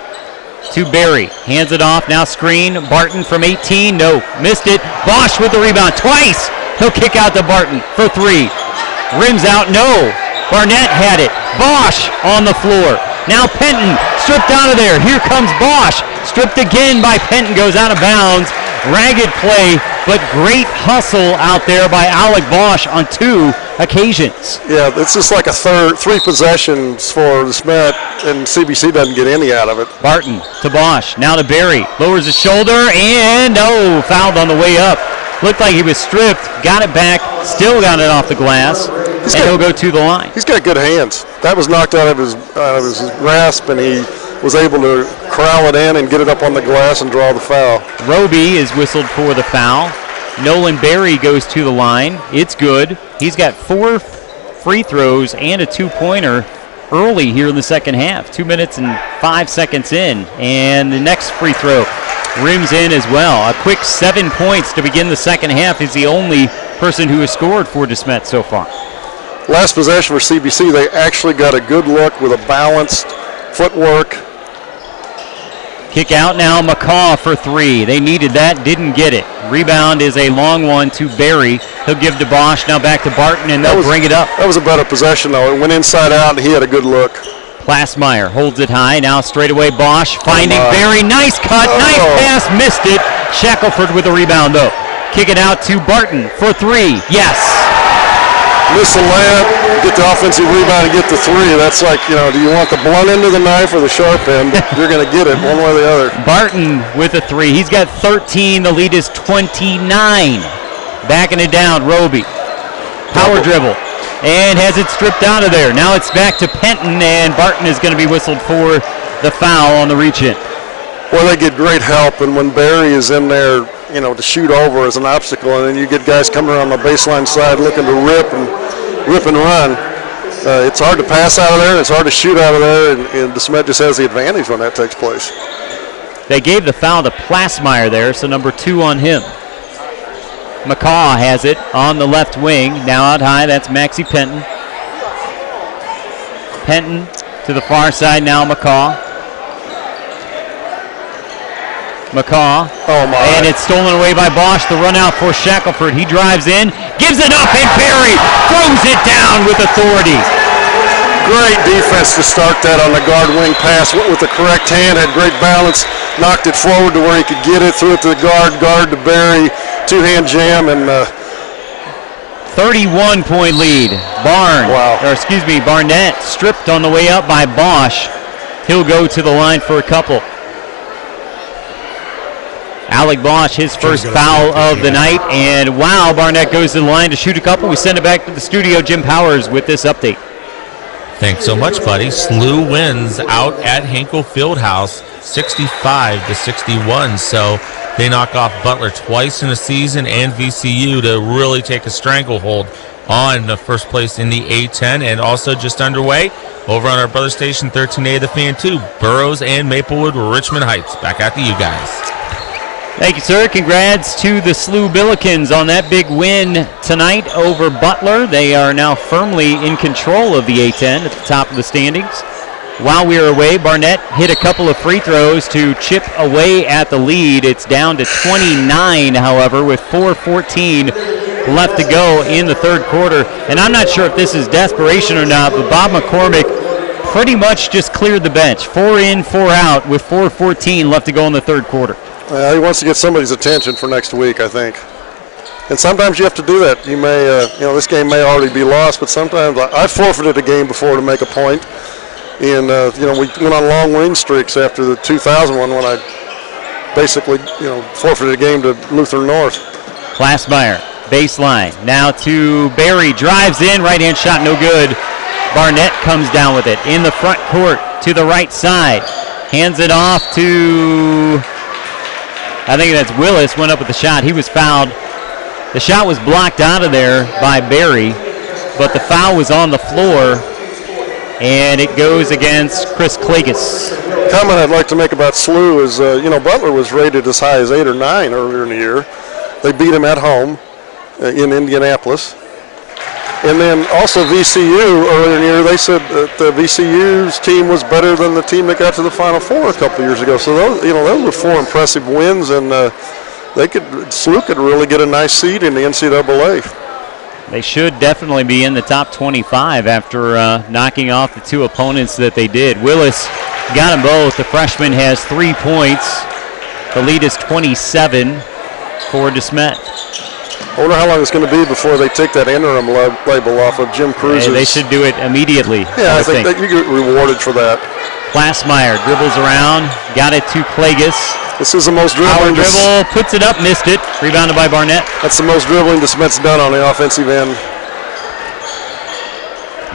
to Berry. Hands it off. Now screen. Barton from 18. No. Missed it. Bosch with the rebound twice. He'll kick out to Barton for 3. Rims out. No. Barnett had it. Bosch on the floor. Now Penton stripped out of there. Here comes Bosch. Stripped again by Penton. Goes out of bounds. Ragged play, but great hustle out there by Alec Bosch on 2 occasions. Yeah, it's just like a 3 possessions for DeSmet, and CBC doesn't get any out of it. Barton to Bosch, now to Berry. Lowers his shoulder, and no, fouled on the way up. Looked like he was stripped, got it back, still got it off the glass, and he'll go to the line. He's got good hands. That was knocked out of his grasp, and he was able to corral it in and get it up on the glass and draw the foul. Roby is whistled for the foul. Nolan Berry goes to the line. It's good. He's got four free throws and a two-pointer early here in the second half. 2 minutes and 5 seconds in. And the next free throw rims in as well. A quick 7 points to begin the second half. He's the only person who has scored for DeSmet so far. Last possession for CBC, they actually got a good look with a balanced footwork. Kick out now, McCaw for three. They needed that, didn't get it. Rebound is a long one to Barry. He'll give to Bosch, now back to Barton, and they'll bring it up. That was a better possession, though. It went inside out, and he had a good look. Plassmeyer holds it high. Now straight away Bosch finding Barry. Nice cut, nice pass, missed it. Shackelford with the rebound, though. Kick it out to Barton for three. Yes. Miss the layup, get the offensive rebound, and get the three. That's like, do you want the blunt end of the knife or the sharp end? You're going to get it one way or the other. Barton with a three. He's got 13. The lead is 29. Backing it down, Roby. Power dribble. And has it stripped out of there. Now it's back to Penton, and Barton is going to be whistled for the foul on the reach-in. Well, they get great help, and when Barry is in there, to shoot over as an obstacle, and then you get guys coming around the baseline side looking to rip and run. It's hard to pass out of there, and it's hard to shoot out of there, and DeSmet just has the advantage when that takes place. They gave the foul to Plassmeyer there, so number 2 on him. McCaw has it on the left wing. Now out high, that's Maxie Penton. Penton to the far side now, McCaw. And it's stolen away by Bosch. The run out for Shackelford. He drives in, gives it up, and Barry throws it down with authority. Great defense to start that on the guard wing pass. Went with the correct hand, had great balance, knocked it forward to where he could get it, threw it to the guard to Barry, two-hand jam, and 31-point lead. Barnett stripped on the way up by Bosch. He'll go to the line for a couple. Alec Bosch, his first foul of the night, and wow, Barnett goes to the line to shoot a couple. We send it back to the studio. Jim Powers with this update. Thanks so much, buddy. SLU wins out at Hinkle Fieldhouse 65-61, so they knock off Butler twice in a season and VCU to really take a stranglehold on the first place in the A10, and also just underway over on our brother station 13A, the Fan 2, Burroughs and Maplewood, Richmond Heights. Back out to you guys. Thank you, sir. Congrats to the SLU Billikens on that big win tonight over Butler. They are now firmly in control of the A10 at the top of the standings. While we were away, Barnett hit a couple of free throws to chip away at the lead. It's down to 29, however, with 4:14 left to go in the third quarter. And I'm not sure if this is desperation or not, but Bob McCormick pretty much just cleared the bench. 4 in, 4 out with 4:14 left to go in the third quarter. He wants to get somebody's attention for next week, I think. And sometimes you have to do that. You may, this game may already be lost, but sometimes I forfeited a game before to make a point. And, we went on long win streaks after the 2000 one when I basically, forfeited a game to Lutheran North. Plassmeyer, baseline. Now to Barry, drives in, right-hand shot, no good. Barnett comes down with it in the front court to the right side. Hands it off to... I think that's Willis, went up with the shot. He was fouled. The shot was blocked out of there by Barry, but the foul was on the floor, and it goes against Chris Klages. Comment I'd like to make about SLU is, Butler was rated as high as 8 or 9 earlier in the year. They beat him at home in Indianapolis. And then also VCU earlier in the year, they said that the VCU's team was better than the team that got to the Final Four a couple of years ago. So those were 4 impressive wins, and SLU could really get a nice seed in the NCAA. They should definitely be in the top 25 after knocking off the 2 opponents that they did. Willis got them both. The freshman has 3 points. The lead is 27 for DeSmet. I wonder how long it's going to be before they take that interim label off of Jim Cruz's. They should do it immediately. Yeah, I think that you get rewarded for that. Plassmeyer dribbles around, got it to Klages. This is the most dribbling. Dribble, puts it up, missed it. Rebounded by Barnett. That's the most dribbling DeSmet's done on the offensive end.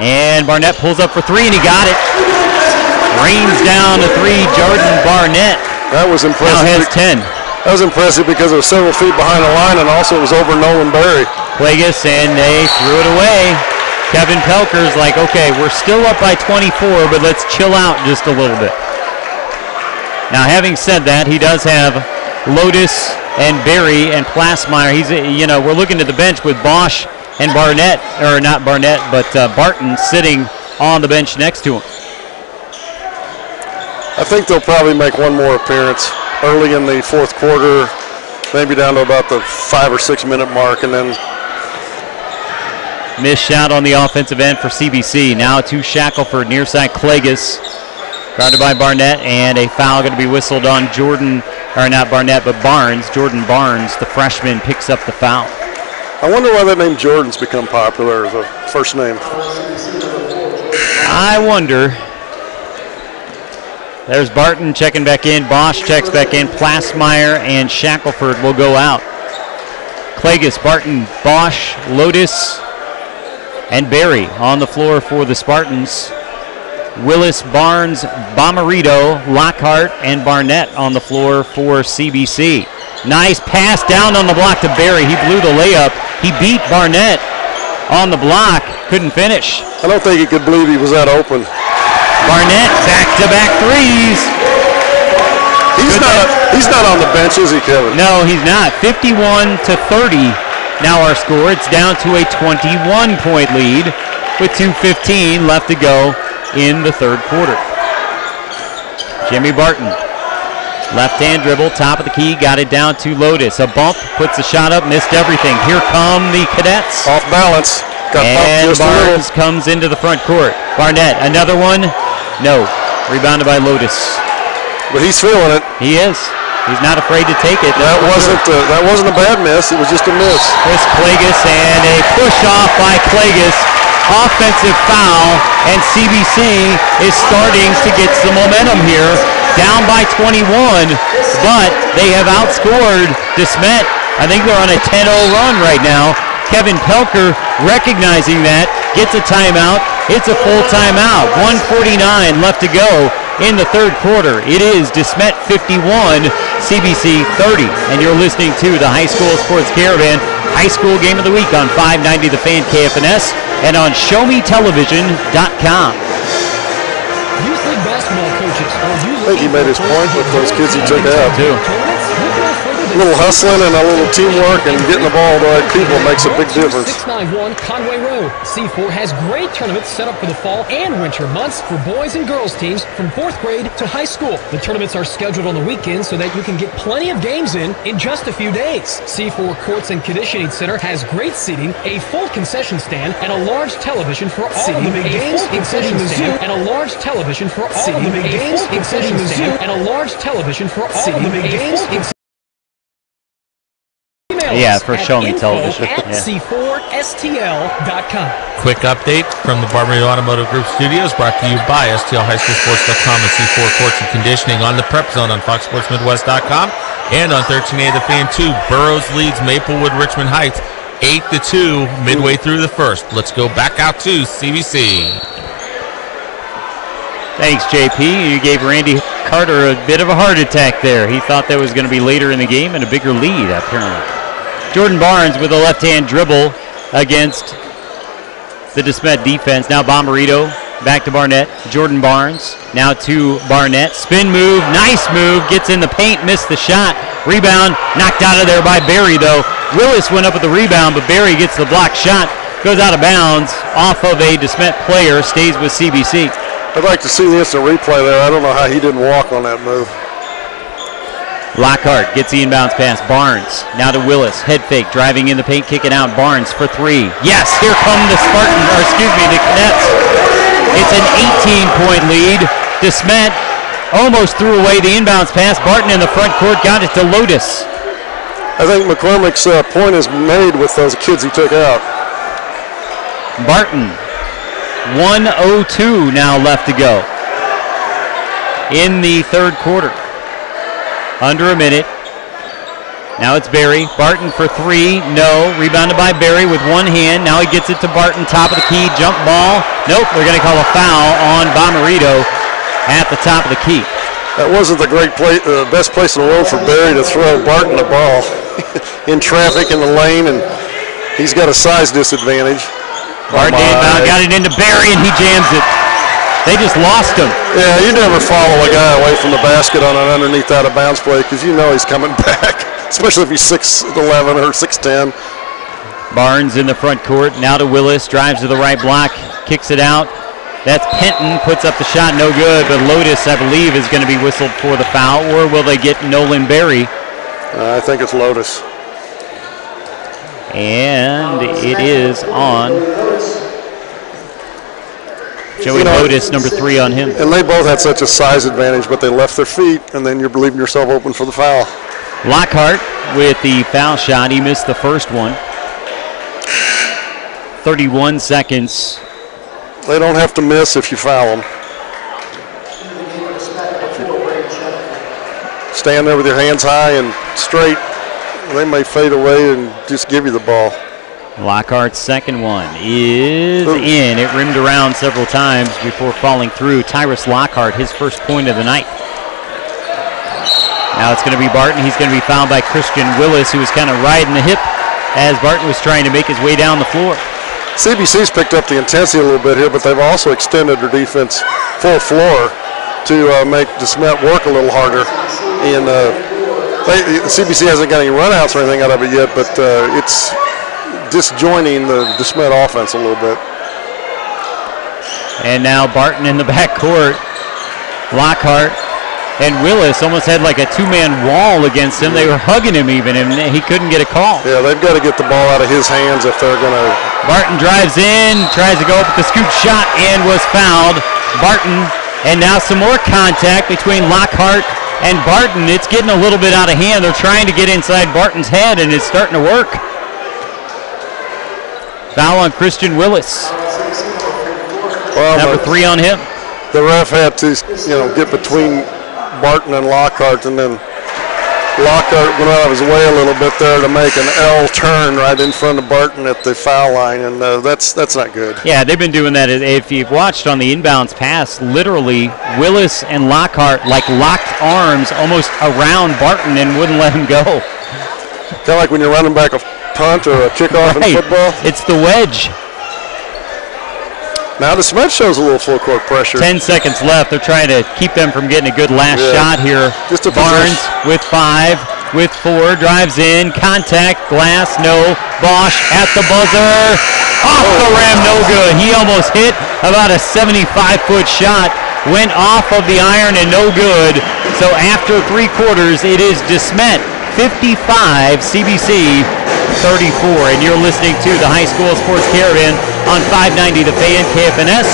And Barnett pulls up for 3, and he got it. Rains down to 3, Jordan Barnett. That was impressive. Now has 10. That was impressive because it was several feet behind the line, and also it was over Nolan Berry. Klages, and they threw it away. Kevin Pelker's like, okay, we're still up by 24, but let's chill out just a little bit. Now, having said that, he does have Lotus and Berry and Plasmeyer. He's, we're looking at the bench with Bosch and Barnett, or not Barnett, but Barton sitting on the bench next to him. I think they'll probably make one more appearance early in the fourth quarter, maybe down to about the 5 or 6 minute mark, and then missed shot on the offensive end for CBC. Now to Shackelford, near side Klages. Guarded by Barnett, and a foul going to be whistled on Jordan, or not Barnett, but Barnes. Jordan Barnes, the freshman, picks up the foul. I wonder why that name Jordan's become popular as a first name. I wonder. There's Barton checking back in. Bosch checks back in. Plasmeyer and Shackelford will go out. Klages, Barton, Bosch, Lotus, and Berry on the floor for the Spartans. Willis, Barnes, Bomarito, Lockhart, and Barnett on the floor for CBC. Nice pass down on the block to Berry. He blew the layup. He beat Barnett on the block. Couldn't finish. I don't think he could believe he was that open. Barnett, back-to-back threes. He's not on the bench, is he, Kevin? No, he's not. 51-30 now our score. It's down to a 21-point lead with 2:15 left to go in the third quarter. Jimmy Barton, left-hand dribble, top of the key, got it down to Lotus. A bump, puts the shot up, missed everything. Here come the Cadets. Off balance. And Barnes comes into the front court. Barnett, another one. No. Rebounded by Lotus. But he's feeling it. He is. He's not afraid to take it. That wasn't a bad miss. It was just a miss. Chris Klages, and a push-off by Klages. Offensive foul, and CBC is starting to get some momentum here. Down by 21, but they have outscored DeSmet. I think they're on a 10-0 run right now. Kevin Pelker recognizing that, gets a timeout. It's a full timeout. 1:49 left to go in the third quarter. It is DeSmet 51, CBC 30. And you're listening to the High School Sports Caravan High School Game of the Week on 590 The Fan KFNS and on ShowMeTelevision.com. I think he made his point with those kids he took out. Too. A little hustling and a little teamwork and getting the ball to the right people makes a big difference. 691 Conway Road. C4 has great tournaments set up for the fall and winter months for boys and girls teams from 4th grade to high school. The tournaments are scheduled on the weekends so that you can get plenty of games in just a few days. C4 Courts and Conditioning Center has great seating, a full concession stand, and a large television for all of the big games, concession stand, and a large television for all of the big games, concession stand, and a large television for all of the big games. Yeah, for Show Me Television. C4STL.com. Quick update from the Barberry Automotive Group Studios, brought to you by STLHighSchoolSports.com and C4 Courts and Conditioning on the Prep Zone on FoxSportsMidwest.com and on 13A The Fan 2. Burroughs leads Maplewood Richmond Heights 8-2 midway through the first. Let's go back out to CBC. Thanks, JP. You gave Randy Carter a bit of a heart attack there. He thought that was going to be later in the game and a bigger lead, apparently. Jordan Barnes with a left-hand dribble against the DeSmet defense. Now Bomarito back to Barnett. Jordan Barnes now to Barnett. Spin move, nice move. Gets in the paint, missed the shot. Rebound knocked out of there by Berry, though. Willis went up with the rebound, but Berry gets the block shot. Goes out of bounds off of a DeSmet player. Stays with CBC. I'd like to see the instant replay there. I don't know how he didn't walk on that move. Lockhart gets the inbounds pass. Barnes now to Willis. Head fake, driving in the paint, kicking out. Barnes for three. Yes, here come the Spartans, the Cadets. It's an 18-point lead. DeSmet almost threw away the inbounds pass. Barton in the front court got it to Lotus. I think McCormick's point is made with those kids he took out. Barton. 1:02 now left to go in the third quarter. Under a minute. Now it's Berry. Barton for three. No. Rebounded by Berry with one hand. Now he gets it to Barton. Top of the key. Jump ball. Nope. They're going to call a foul on Bomarito at the top of the key. That wasn't the best place in the world for Berry to throw Barton the ball in traffic in the lane, and he's got a size disadvantage. Barton inbound, got it into Barry, and he jams it. They just lost him. Yeah, you never follow a guy away from the basket on an underneath out-of-bounds play because you know he's coming back, especially if he's 6'11 or 6'10. Barnes in the front court, now to Willis, drives to the right block, kicks it out. That's Penton, puts up the shot, no good, but Lotus, I believe, is going to be whistled for the foul, or will they get Nolan Berry? I think it's Lotus. And it is on Joey Lotus, number 3 on him. And they both had such a size advantage, but they left their feet, and then you're leaving yourself open for the foul. Lockhart with the foul shot. He missed the first one. 31 seconds. They don't have to miss if you foul them. Stand there with your hands high and straight, they may fade away and just give you the ball. Lockhart's second one is in. It rimmed around several times before falling through. Tyrus Lockhart, his first point of the night. Now it's going to be Barton. He's going to be fouled by Christian Willis, who was kind of riding the hip as Barton was trying to make his way down the floor. CBC's picked up the intensity a little bit here, but they've also extended their defense full floor to make DeSmet work a little harder. And CBC hasn't got any runouts or anything out of it yet, but it's disjoining the DeSmet offense a little bit. And now Barton in the backcourt. Lockhart and Willis almost had like a two-man wall against him. They were hugging him even, and he couldn't get a call. Yeah, they've got to get the ball out of his hands if they're going to. Barton drives in, tries to go up with the scoop shot, and was fouled. Barton, and now some more contact between Lockhart and Barton. It's getting a little bit out of hand. They're trying to get inside Barton's head, and it's starting to work. Foul on Christian Willis. Well, number 3 on him. The ref had to, get between Barton and Lockhart, and then Lockhart went out of his way a little bit there to make an L turn right in front of Barton at the foul line, and that's not good. Yeah, they've been doing that. If you've watched on the inbounds pass, literally Willis and Lockhart like locked arms almost around Barton and wouldn't let him go. Kind of like when you're running back a punt or a kickoff in football. It's the wedge. Now DeSmet shows a little full court pressure. 10 seconds left. They're trying to keep them from getting a good last shot here. Just a Barnes with 5, with 4, drives in, contact, glass, no. Bosch at the buzzer, off the rim, no good. He almost hit about a 75-foot shot, went off of the iron and no good. So after 3 quarters, it is DeSmet 55, CBC 34, and you're listening to the High School Sports Caravan on 590 The Fan, KFNS,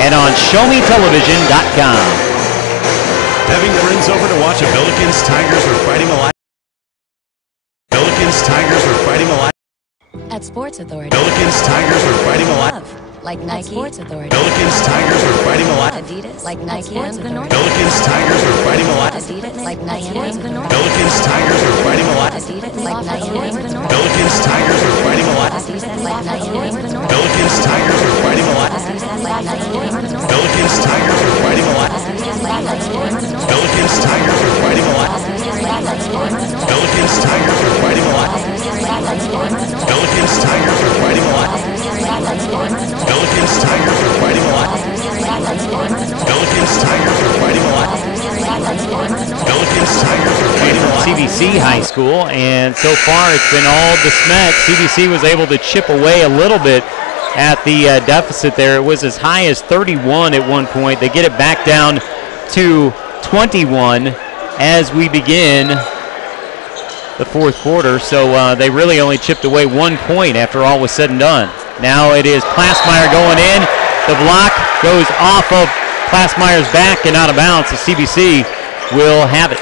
and on ShowMeTelevision.com. Having friends over to watch a Billikens Tigers are fighting alive. Billikens Tigers are fighting alive. At Sports Authority. Billikens Tigers are fighting alive. Like Nike. Sports Authority. Billikens Tigers are fighting alive. Adidas. Like Nike and the North. Billikens Tigers are fighting alive. Adidas. Like Nike and the North. Billikens Tigers are fighting alive. Adidas. Like Nike and the North. Billikens Tigers are fighting alive. Adidas. Like Nike and the North. Billikens Tigers are fighting alive. Adidas. Like Nike and the North. Billikens Tigers are fighting alive. Adidas. Like Nike and the North. Billikens Tigers are fighting alive. Billikens Tigers are fighting alive. Billikens Tigers are fighting alive. Billikens Tigers are fighting alive. Billikens Tigers are fighting alive. Billikens Tigers are fighting alive. CBC High School, and so far it's been all DeSmet. CBC was able to chip away a little bit at the deficit there. It was as high as 31 at one point. They get it back down to 21 as we begin the fourth quarter, so they really only chipped away 1 point after all was said and done. Now it is Plassmeyer going in. The block goes off of Plassmeyer's back and out of bounds, so CBC will have it.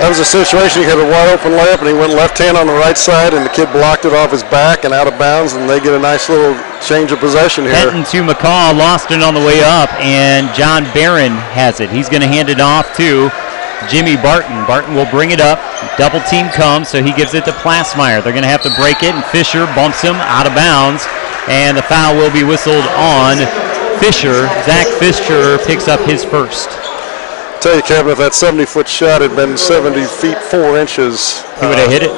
That was a situation. He had a wide open layup, and he went left hand on the right side, and the kid blocked it off his back and out of bounds, and they get a nice little change of possession here. Benton to McCall, lost it on the way up, and John Barron has it. He's going to hand it off to Jimmy Barton. Barton will bring it up. Double team comes, so he gives it to Plassmeyer. They're going to have to break it, and Fisher bumps him out of bounds, and the foul will be whistled on Fisher. Zach Fisher picks up his first. Tell you, Kevin, if that 70-foot shot had been 70 feet 4 inches, he would have hit it.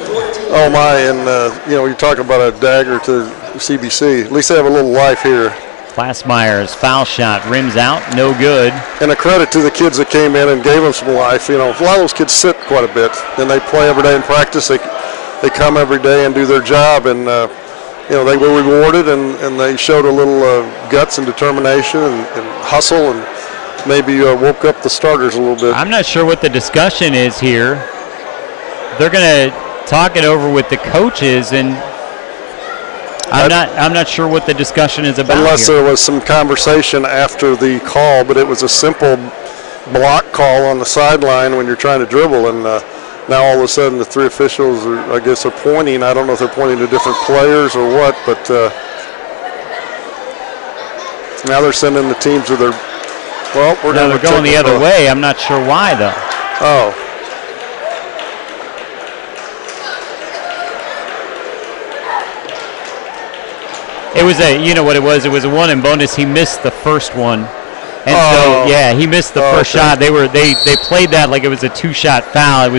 Oh my! And you talk about a dagger to CBC. At least they have a little life here. Glassmeyer's foul shot rims out, no good. And a credit to the kids that came in and gave them some life. You know, a lot of those kids sit quite a bit, and they play every day in practice. They come every day and do their job, and you know, they were rewarded, and they showed a little guts and determination and hustle, and maybe woke up the starters a little bit. I'm not sure what the discussion is here. They're going to talk it over with the coaches, and I'm not sure what the discussion is about. Unless here. there was some conversation after the call, but it was a simple block call on the sideline when you're trying to dribble, and now all of a sudden the three officials are pointing. I don't know if they're pointing to different players or what, but now they're sending the teams to their. Well, they're going the other way. I'm not sure why though. Oh. It was you know what it was? It was a one in bonus. He missed the first one. And so, yeah, he missed the first shot. They played that like it was a two-shot foul. It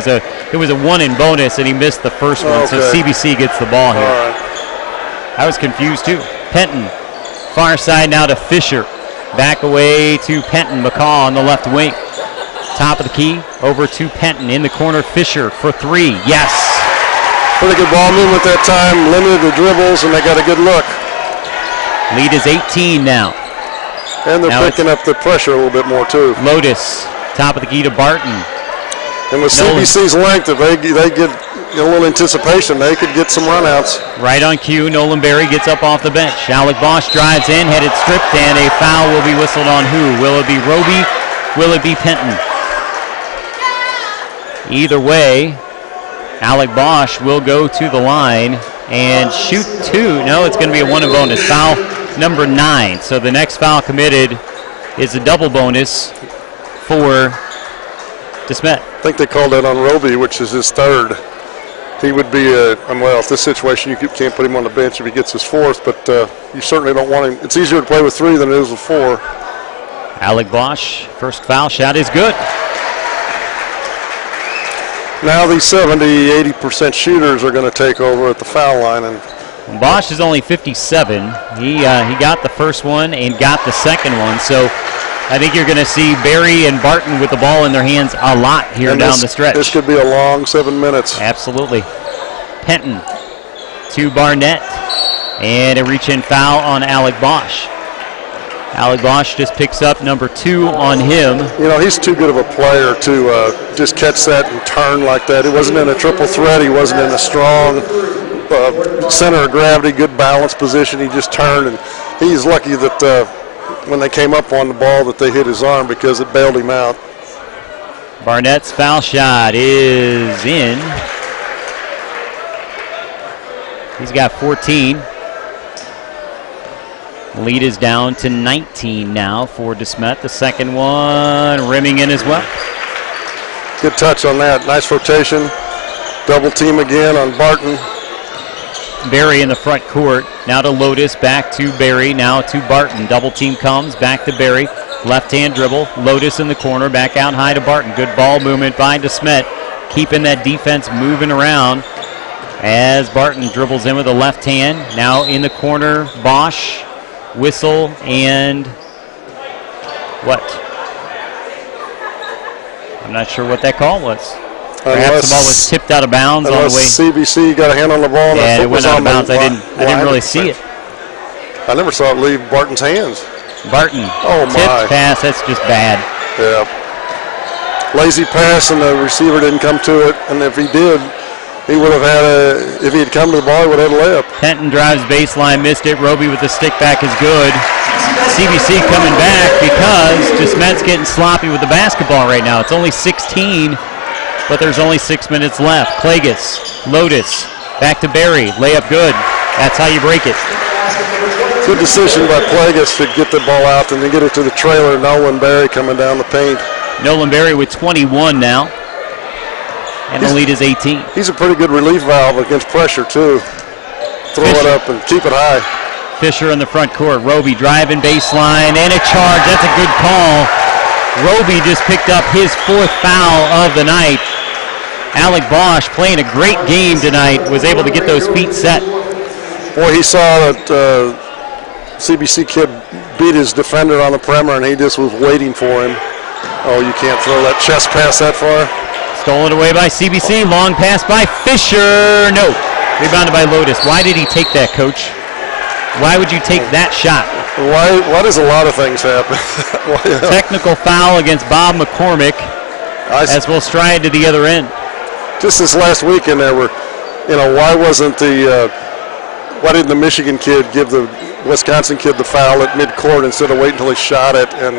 was a one in bonus, and he missed the first one. So CBC gets the ball here. All right. I was confused too. Penton, far side now to Fisher. Back away to Penton. McCall on the left wing. Top of the key, over to Penton. In the corner, Fisher for three. Yes. Pretty good ball movement that time. Limited the dribbles, and they got a good look. Lead is 18 now. And they're picking up the pressure a little bit more, too. Lotus, top of the key to Barton. And with CBC's length, if they get a little anticipation, they could get some runouts. Right on cue, Nolan Berry gets up off the bench. Alec Bosch drives in, headed stripped, and a foul will be whistled on who? Will it be Roby? Will it be Penton? Either way, Alec Bosch will go to the line and shoot two. No, it's going to be a one in bonus. Foul number 9. So the next foul committed is a double bonus for DeSmet. I think they called that on Roby, which is his third. He would be, well, if this situation, you can't put him on the bench if he gets his fourth, but you certainly don't want him. It's easier to play with 3 than it is with 4. Alec Bosch, first foul shot is good. Now these 70-80% shooters are going to take over at the foul line. And Bosch is only 57. He got the first one and got the second one. So I think you're going to see Berry and Barton with the ball in their hands a lot here down the stretch. This could be a long 7 minutes. Absolutely. Penton to Barnett. And a reach-in foul on Alec Bosch. Alec Bosch just picks up number 2 on him. You know, he's too good of a player to just catch that and turn like that. He wasn't in a triple threat. He wasn't in a strong center of gravity, good balance position. He just turned, and he's lucky that when they came up on the ball that they hit his arm because it bailed him out. Barnett's foul shot is in. He's got 14. Lead is down to 19 now for DeSmet. The second one rimming in as well. Good touch on that. Nice rotation. Double team again on Barton. Berry in the front court. Now to Lotus. Back to Berry. Now to Barton. Double team comes. Back to Berry. Left-hand dribble. Lotus in the corner. Back out high to Barton. Good ball movement by DeSmet. Keeping that defense moving around as Barton dribbles in with the left hand. Now in the corner, Bosch. Whistle and what? I'm not sure what that call was. Perhaps the ball was tipped out of bounds on the way. CBC got a hand on the ball. Yeah, it went out of bounds. I didn't really see it. I never saw it leave Barton's hands. Barton. Oh, my. Tipped pass. That's just bad. Yeah. Lazy pass, and the receiver didn't come to it. And if he did, he would have had if he had come to the ball, he would have had a layup. Penton drives baseline, missed it. Roby with the stick back is good. CBC coming back because DeSmet's getting sloppy with the basketball right now. It's only 16, but there's only 6 minutes left. Klages, Lotus, back to Berry. Layup good. That's how you break it. Good decision by Klages to get the ball out and then get it to the trailer. Nolan Berry coming down the paint. Nolan Berry with 21 now. And the lead is 18. He's a pretty good relief valve against pressure, too. Throw it up and keep it high. Fisher in the front court. Roby driving baseline and a charge. That's a good call. Roby just picked up his 4th foul of the night. Alec Bosch playing a great game tonight. Was able to get those feet set. Boy, he saw that CBC kid beat his defender on the perimeter, and he just was waiting for him. Oh, you can't throw that chest pass that far. Stolen away by CBC. Long pass by Fisher. No. Rebounded by Lotus. Why did he take that, Coach? Why would you take that shot? Why does a lot of things happen? Technical foul against Bob McCormick as we'll stride to the other end. Just this last weekend, there were, why didn't the Michigan kid give the Wisconsin kid the foul at midcourt instead of waiting until he shot it? And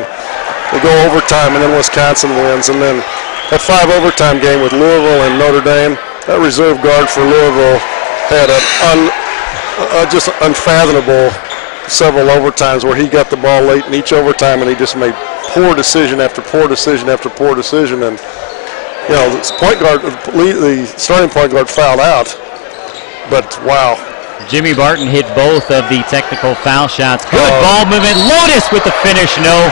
they go overtime, and then Wisconsin wins. And then that 5 overtime game with Louisville and Notre Dame, that reserve guard for Louisville had an just unfathomable several overtimes where he got the ball late in each overtime, and he just made poor decision after poor decision after poor decision. And the starting point guard fouled out. But wow. Jimmy Barton hit both of the technical foul shots. Good ball movement. Lotus with the finish. No.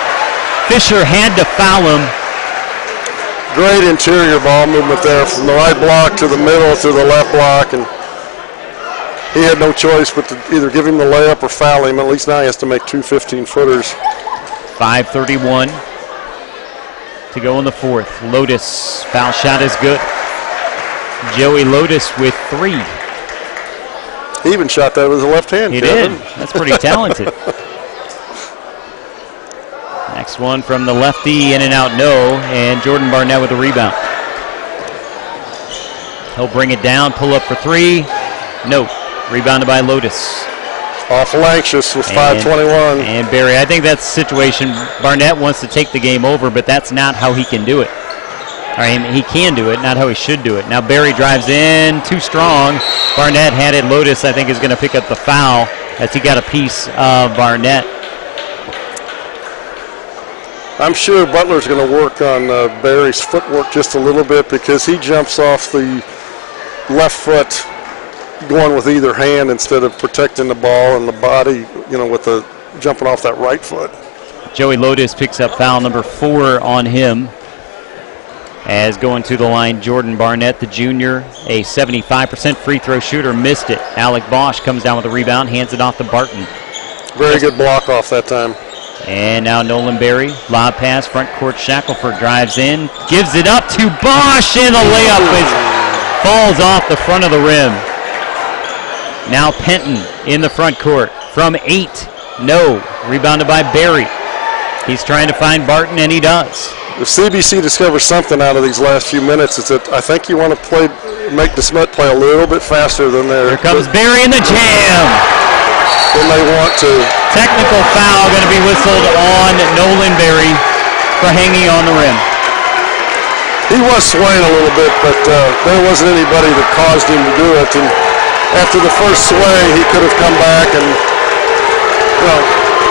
Fisher had to foul him. Great interior ball movement there from the right block to the middle to the left block, and he had no choice but to either give him the layup or foul him. At least now he has to make 2 15-footers. 5:31 to go in the fourth. Lotus foul shot is good. Joey Lotus with 3. He even shot that with his left hand. He Kevin. did. That's pretty talented. Next one from the lefty, in and out, no. And Jordan Barnett with the rebound. He'll bring it down, pull up for 3. No. Rebounded by Lotus. Awful anxious with 5:21. And Barry, I think that's the situation. Barnett wants to take the game over, but that's not how he can do it. I mean, he can do it, not how he should do it. Now Barry drives in, too strong. Barnett had it. Lotus, I think, is going to pick up the foul as he got a piece of Barnett. I'm sure Butler's going to work on Barry's footwork just a little bit because he jumps off the left foot going with either hand instead of protecting the ball and the body, with the jumping off that right foot. Joey Lotus picks up foul number 4 on him. As going to the line, Jordan Barnett, the junior, a 75% free throw shooter, missed it. Alec Bosch comes down with a rebound, hands it off to Barton. Very good block off that time. And now Nolan Berry, lob pass, front court. Shackelford drives in, gives it up to Bosch, and the layup falls off the front of the rim. Now Penton in the front court from 8. No. Rebounded by Berry. He's trying to find Barton, and he does. If CBC discovers something out of these last few minutes, it's that I think you want to make DeSmet play a little bit faster than they're. Here comes Berry in the jam. Than they want to. Technical foul going to be whistled on Nolan Berry for hanging on the rim. He was swaying a little bit, but there wasn't anybody that caused him to do it. And after the first sway, he could have come back and,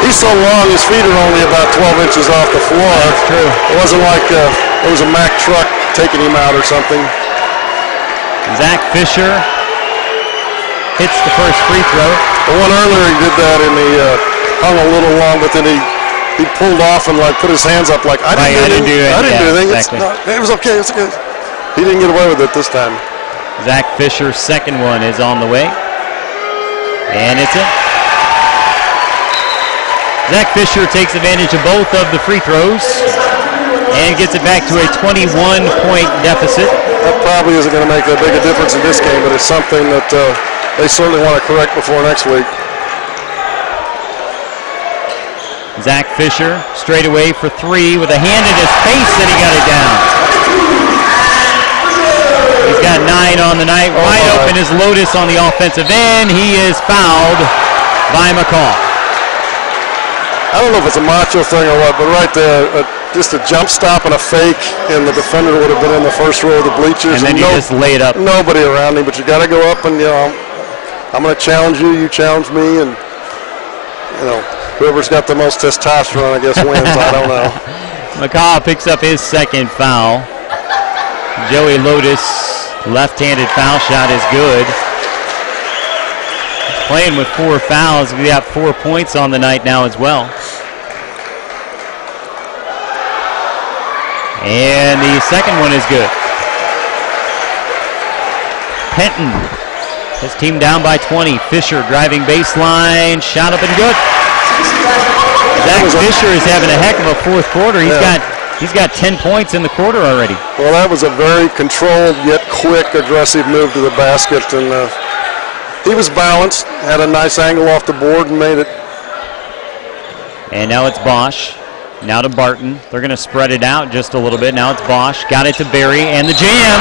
he's so long, his feet are only about 12 inches off the floor. That's true. It wasn't like it was a Mack truck taking him out or something. Zach Fisher hits the first free throw. The one earlier he did that and he hung a little long, but then he pulled off and put his hands up like, I didn't do anything. Exactly. It was okay. It's okay. He didn't get away with it this time. Zach Fisher's second one is on the way. And it's in. Zach Fisher takes advantage of both of the free throws and gets it back to a 21-point deficit. That probably isn't going to make that big a difference in this game, but it's something that they certainly want to correct before next week. Zach Fisher straight away for 3 with a hand in his face, and he got it down. He's got 9 on the night. Wide open is Lotus on the offensive end. He is fouled by McCall. I don't know if it's a macho thing or what, but right there, just a jump stop and a fake, and the defender would have been in the first row of the bleachers. And then you just lay it up. Nobody around him, but you got to go up and, I'm going to challenge you, you challenge me, and, whoever's got the most testosterone, I guess, wins. I don't know. McCall picks up his second foul. Joey Lotus, left-handed foul shot is good. Playing with 4 fouls. We got 4 points on the night now as well. And the second one is good. Penton His team down by 20. Fisher driving baseline, shot up and good. Zach Fisher is having a heck of a fourth quarter. He's got 10 points in the quarter already. Well, that was a very controlled yet quick, aggressive move to the basket, and he was balanced, had a nice angle off the board and made it. And now it's Bosch. Now to Barton. They're going to spread it out just a little bit. Now it's Bosch. Got it to Berry. And the jam.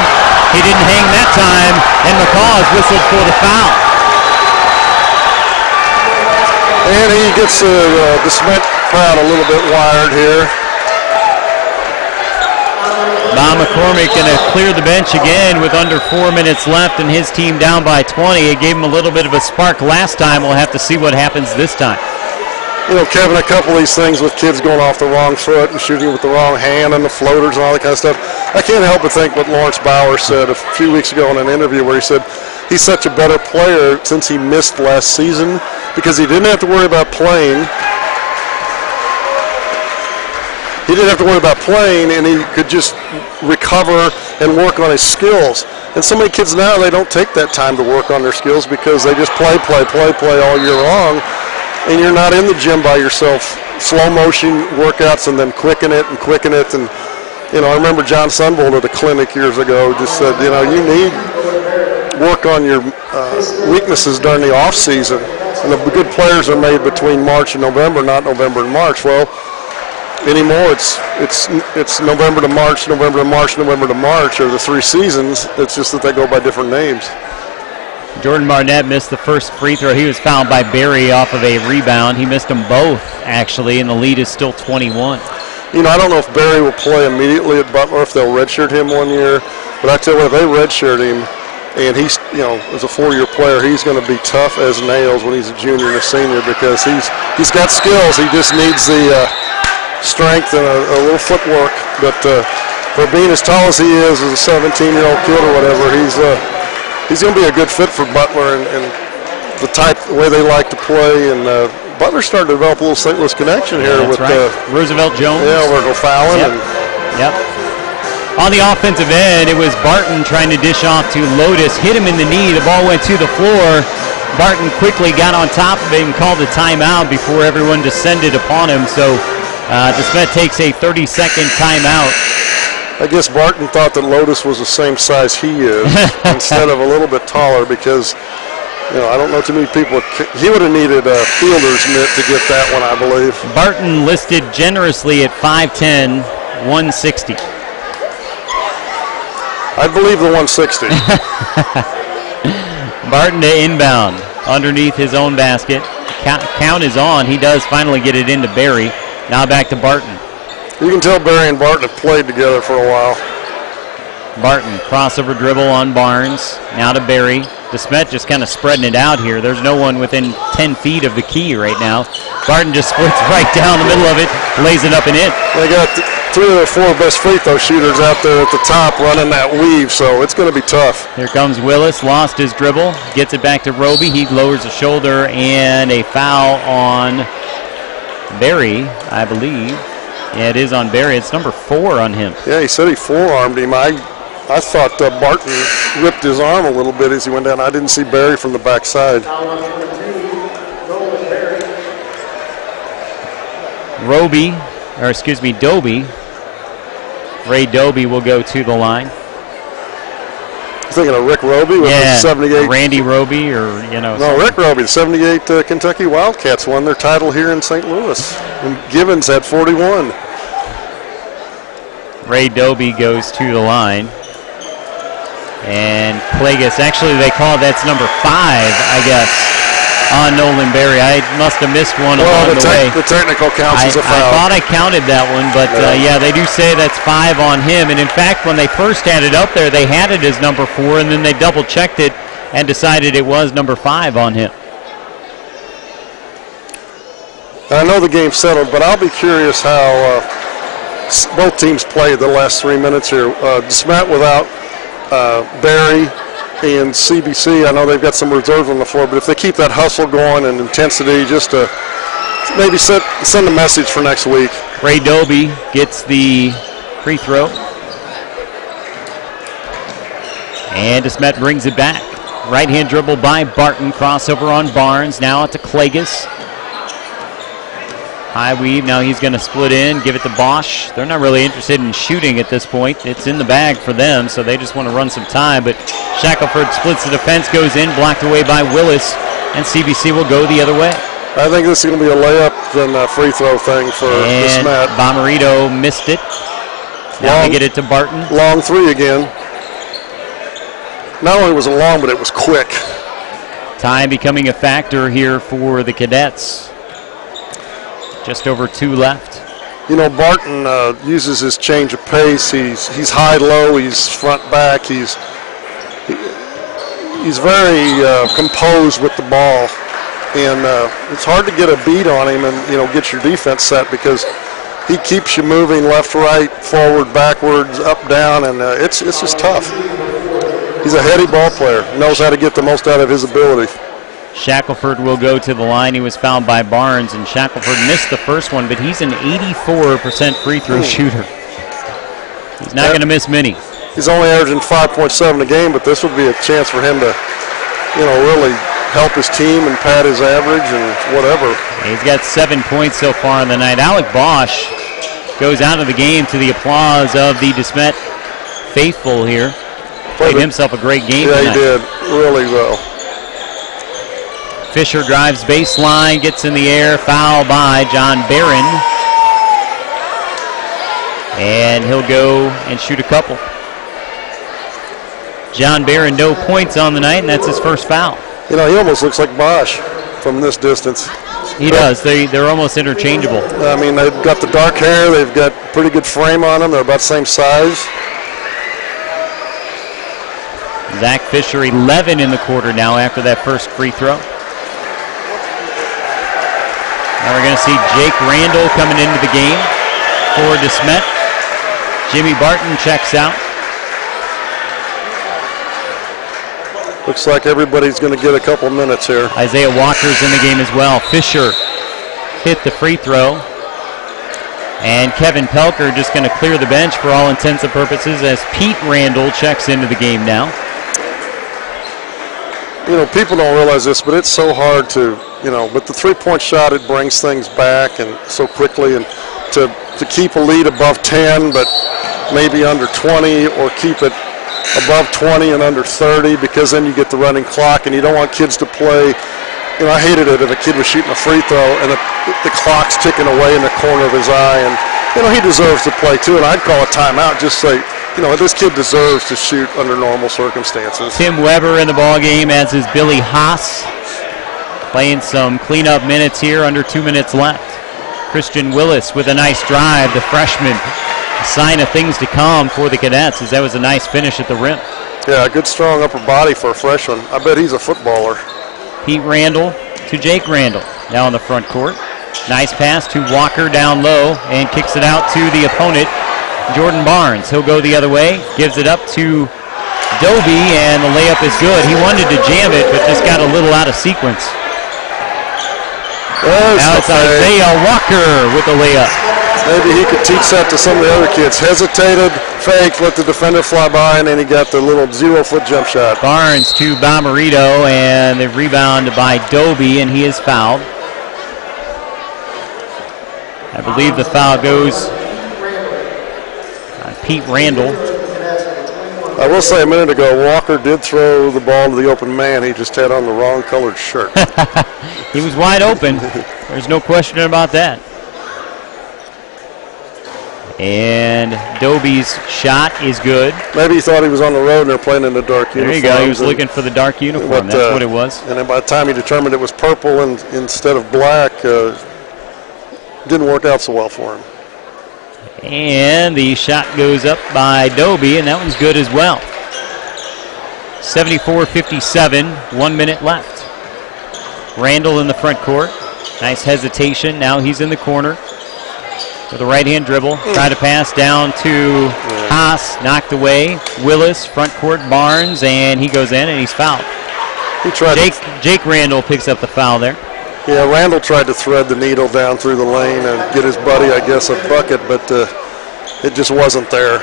He didn't hang that time. And McCaw is whistled for the foul. And he gets the DeSmet crowd a little bit wired here. Bob McCormick going to clear the bench again with under 4 minutes left and his team down by 20. It gave him a little bit of a spark last time. We'll have to see what happens this time. You know, Kevin, a couple of these things with kids going off the wrong foot and shooting with the wrong hand and the floaters and all that kind of stuff, I can't help but think what Lawrence Bauer said a few weeks ago in an interview where he said he's such a better player since he missed last season because he didn't have to worry about playing. He didn't have to worry about playing, and he could just recover and work on his skills. And so many kids now, they don't take that time to work on their skills because they just play all year long. And you're not in the gym by yourself. Slow motion workouts and then quicken it. And, you know, I remember John Sunvold at a clinic years ago just said, you know, you need work on your weaknesses during the off season. And the good players are made between March and November, not November and March. Well, anymore it's November to March, November to March, November to March are the 3 seasons. It's just that they go by different names. Jordan Barnett missed the first free throw. He was fouled by Berry off of a rebound. He missed them both, actually, and the lead is still 21. You know, I don't know if Berry will play immediately at Butler, if they'll redshirt him 1 year. But I tell you what, if they redshirt him, and he's, you know, as a 4-year player, he's going to be tough as nails when he's a junior and a senior because he's got skills. He just needs the strength and a little footwork. But for being as tall as he is as a 17-year-old kid or whatever, he's going to be a good fit for Butler and the way they like to play. And Butler's starting to develop a little St. Louis connection here with Roosevelt Jones. Yeah, Virgil Fallon. Yep. On the offensive end, it was Barton trying to dish off to Lotus. Hit him in the knee. The ball went to the floor. Barton quickly got on top of it and called a timeout before everyone descended upon him. So DeSmet takes a 30-second timeout. I guess Barton thought that Lotus was the same size he is instead of a little bit taller because, you know, I don't know too many people. He would have needed a fielder's mitt to get that one, I believe. Barton listed generously at 5'10", 160. I believe the 160. Barton to inbound underneath his own basket. Count is on. He does finally get it into Berry. Now back to Barton. You can tell Berry and Barton have played together for a while. Barton, crossover dribble on Barnes. Now to Berry. DeSmet just kind of spreading it out here. There's no one within 10 feet of the key right now. Barton just splits right down the middle of it, lays it up and in. They got 3 or 4 best free throw shooters out there at the top running that weave, so it's going to be tough. Here comes Willis, lost his dribble, gets it back to Roby. He lowers the shoulder, and a foul on Berry, I believe. Yeah, it is on Berry. It's number 4 on him. Yeah, he said he forearmed him. I thought Barton ripped his arm a little bit as he went down. I didn't see Berry from the backside. Doby. Ray Doby will go to the line. Thinking of Rick Roby with the 78. Randy Roby or, you know. No, Rick Roby, the 78 Kentucky Wildcats won their title here in St. Louis. And Gibbons had 41. Ray Doby goes to the line. And Plagas, actually they call that's number 5, I guess, on Nolan Berry. I must have missed one along the way. The technical counts as a foul. I thought I counted that one, but yeah, they do say that's 5 on him. And in fact, when they first had it up there, they had it as number 4, and then they double-checked it and decided it was number 5 on him. I know the game's settled, but I'll be curious how both teams played the last 3 minutes here. DeSmet without Berry and CBC, I know they've got some reserves on the floor, but if they keep that hustle going and intensity, just to maybe send a message for next week. Ray Doby gets the free throw. And DeSmet brings it back. Right-hand dribble by Barton. Crossover on Barnes. Now out to Klages. High weave. Now he's going to split in. Give it to Bosch. They're not really interested in shooting at this point. It's in the bag for them, so they just want to run some time. But Shackelford splits the defense, goes in, blocked away by Willis, and CBC will go the other way. I think this is going to be a layup than a free throw thing for DeSmet. Bomarito missed it. Now they get it to Barton. Long three again. Not only was it long, but it was quick. Time becoming a factor here for the Cadets. Just over 2 left. You know, Barton uses his change of pace. He's high-low. He's front-back. He's very composed with the ball, and it's hard to get a beat on him and get your defense set because he keeps you moving left, right, forward, backwards, up, down, and it's just tough. He's a heady ball player. Knows how to get the most out of his ability. Shackelford will go to the line. He was fouled by Barnes, and Shackelford missed the first one, but he's an 84% free throw shooter. He's not going to miss many. He's only averaging 5.7 a game, but this would be a chance for him to, really help his team and pad his average and whatever. He's got 7 points so far in the night. Alec Bosch goes out of the game to the applause of the DeSmet faithful here. Played himself a great game tonight. He did really well. Fisher drives baseline, gets in the air, foul by John Barron. And he'll go and shoot a couple. John Barron, no points on the night, and that's his first foul. He almost looks like Bosch from this distance. He does. They're almost interchangeable. I mean, they've got the dark hair. They've got pretty good frame on them. They're about the same size. Zach Fisher, 11 in the quarter now after that first free throw. Now we're going to see Jake Randall coming into the game for DeSmet. Jimmy Barton checks out. Looks like everybody's going to get a couple minutes here. Isaiah Walker's in the game as well. Fisher hit the free throw. And Kevin Pelker just going to clear the bench for all intents and purposes as Pete Randall checks into the game now. People don't realize this, but it's so hard to, with the three-point shot, it brings things back and so quickly, and to keep a lead above 10, but maybe under 20, or keep it above 20 and under 30, because then you get the running clock, and you don't want kids to play. I hated it if a kid was shooting a free throw and the clock's ticking away in the corner of his eye, and he deserves to play too, and I'd call a timeout, just say, this kid deserves to shoot under normal circumstances. Tim Weber in the ball game, as is Billy Haas, playing some cleanup minutes here, under 2 minutes left. Christian Willis with a nice drive, the freshman. A sign of things to come for the Cadets, as that was a nice finish at the rim. Yeah, a good strong upper body for a freshman. I bet he's a footballer. Pete Randall to Jake Randall, now in the front court. Nice pass to Walker down low, and kicks it out to the opponent, Jordan Barnes. He'll go the other way, gives it up to Doby, and the layup is good. He wanted to jam it, but just got a little out of sequence. Now it's Isaiah Walker with the layup. Maybe he could teach that to some of the other kids. Hesitated, faked, let the defender fly by, and then he got the little 0-foot jump shot. Barnes to Bomarito, and the rebound by Doby, and he is fouled. I believe the foul goes on Pete Randall. I will say a minute ago, Walker did throw the ball to the open man. He just had on the wrong colored shirt. He was wide open. There's no question about that. And Doby's shot is good. Maybe he thought he was on the road and they're playing in the dark uniform. There you go. He was looking for the dark uniform. That's what it was. And then by the time he determined it was purple and instead of black, didn't work out so well for him. And the shot goes up by Doby, and that one's good as well. 74-57, 1 minute left. Randall in the front court. Nice hesitation. Now he's in the corner with a right-hand dribble. Try to pass down to Haas, knocked away. Willis, front court, Barnes, and he goes in and he's fouled. Jake Randall picks up the foul there. Yeah, Randall tried to thread the needle down through the lane and get his buddy, I guess, a bucket, but it just wasn't there.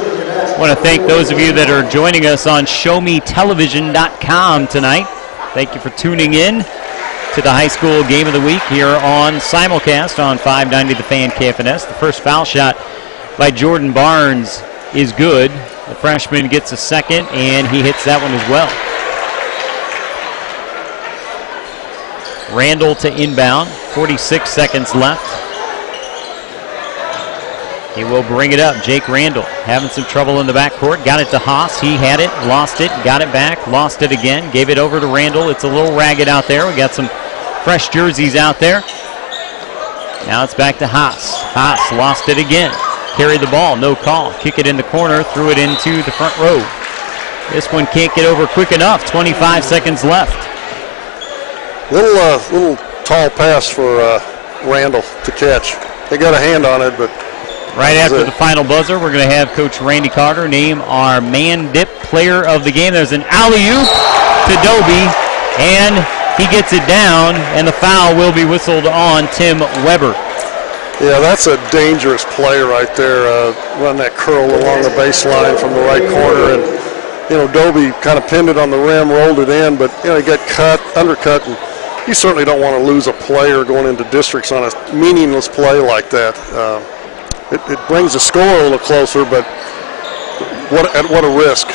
I want to thank those of you that are joining us on showmetelevision.com tonight. Thank you for tuning in to the high school game of the week here on simulcast on 590 The Fan KFNS. The first foul shot by Jordan Barnes is good. The freshman gets a second, and he hits that one as well. Randall to inbound, 46 seconds left. He will bring it up. Jake Randall having some trouble in the backcourt. Got it to Haas. He had it, lost it, got it back, lost it again. Gave it over to Randall. It's a little ragged out there. We got some fresh jerseys out there. Now it's back to Haas. Haas lost it again. Carried the ball, no call. Kick it in the corner, threw it into the front row. This one can't get over quick enough. 25 seconds left. Little tall pass for Randall to catch. They got a hand on it, but right after the final buzzer, we're going to have Coach Randy Carter name our man dip player of the game. There's an alley-oop to Dobie, and he gets it down, and the foul will be whistled on Tim Weber. Yeah, that's a dangerous play right there. Run that curl along the baseline from the right corner, and Dobie kind of pinned it on the rim, rolled it in, but he got undercut, and you certainly don't want to lose a player going into districts on a meaningless play like that. It brings the score a little closer, but what a risk.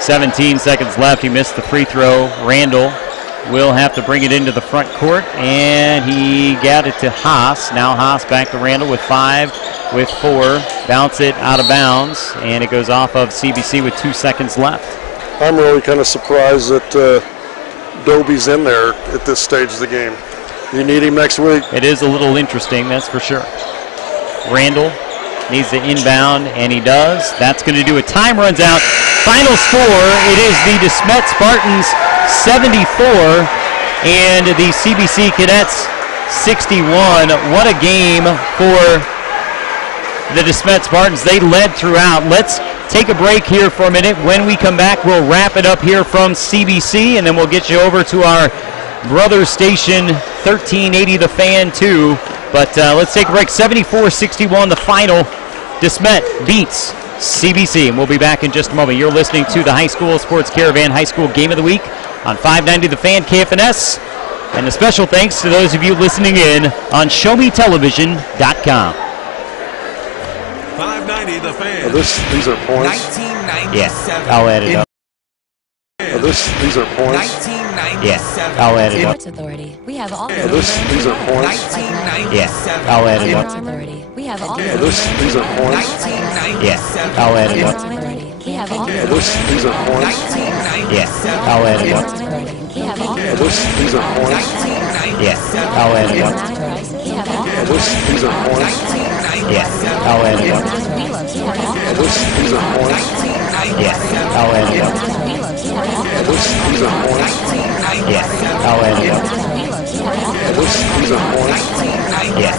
17 seconds left. He missed the free throw. Randall will have to bring it into the front court, and he got it to Haas. Now Haas back to Randall with 5, with 4. Bounce it out of bounds, and it goes off of CBC with 2 seconds left. I'm really kind of surprised that Dobie's in there at this stage of the game. You need him next week. It is a little interesting, that's for sure. Randall needs to inbound, and he does. That's going to do it. Time runs out. Final score, it is the DeSmet Spartans 74 and the CBC Cadets 61. What a game for the DeSmet Spartans. They led throughout. Let's take a break here for a minute. When we come back, we'll wrap it up here from CBC, and then we'll get you over to our brother station, 1380 The Fan 2. But let's take a break. 74-61, the final. DeSmet beats CBC, and we'll be back in just a moment. You're listening to the High School Sports Caravan High School Game of the Week on 590 The Fan KFNS. And a special thanks to those of you listening in on showmetelevision.com. 590 The Fan. These are points. 1997. Yeah, I'll add it up. These are points. 1997. Yeah, I'll add it up. Sports Authority. We have all the These are points. 1997. Yeah, I'll add it up. Sports Authority. We have all the These are points. 1997. Yeah, I'll add it up. Sports Authority. We have all the These are points. 1997. Yeah, I'll add it up. Sports Authority. We have all the These are points. 1997. Yeah, I'll add it up. We have all the These are points. Yeah, I'll add it up. These are points. Yeah, I'll add it up. These are points. Yeah, I'll add it up. These are points. Yeah,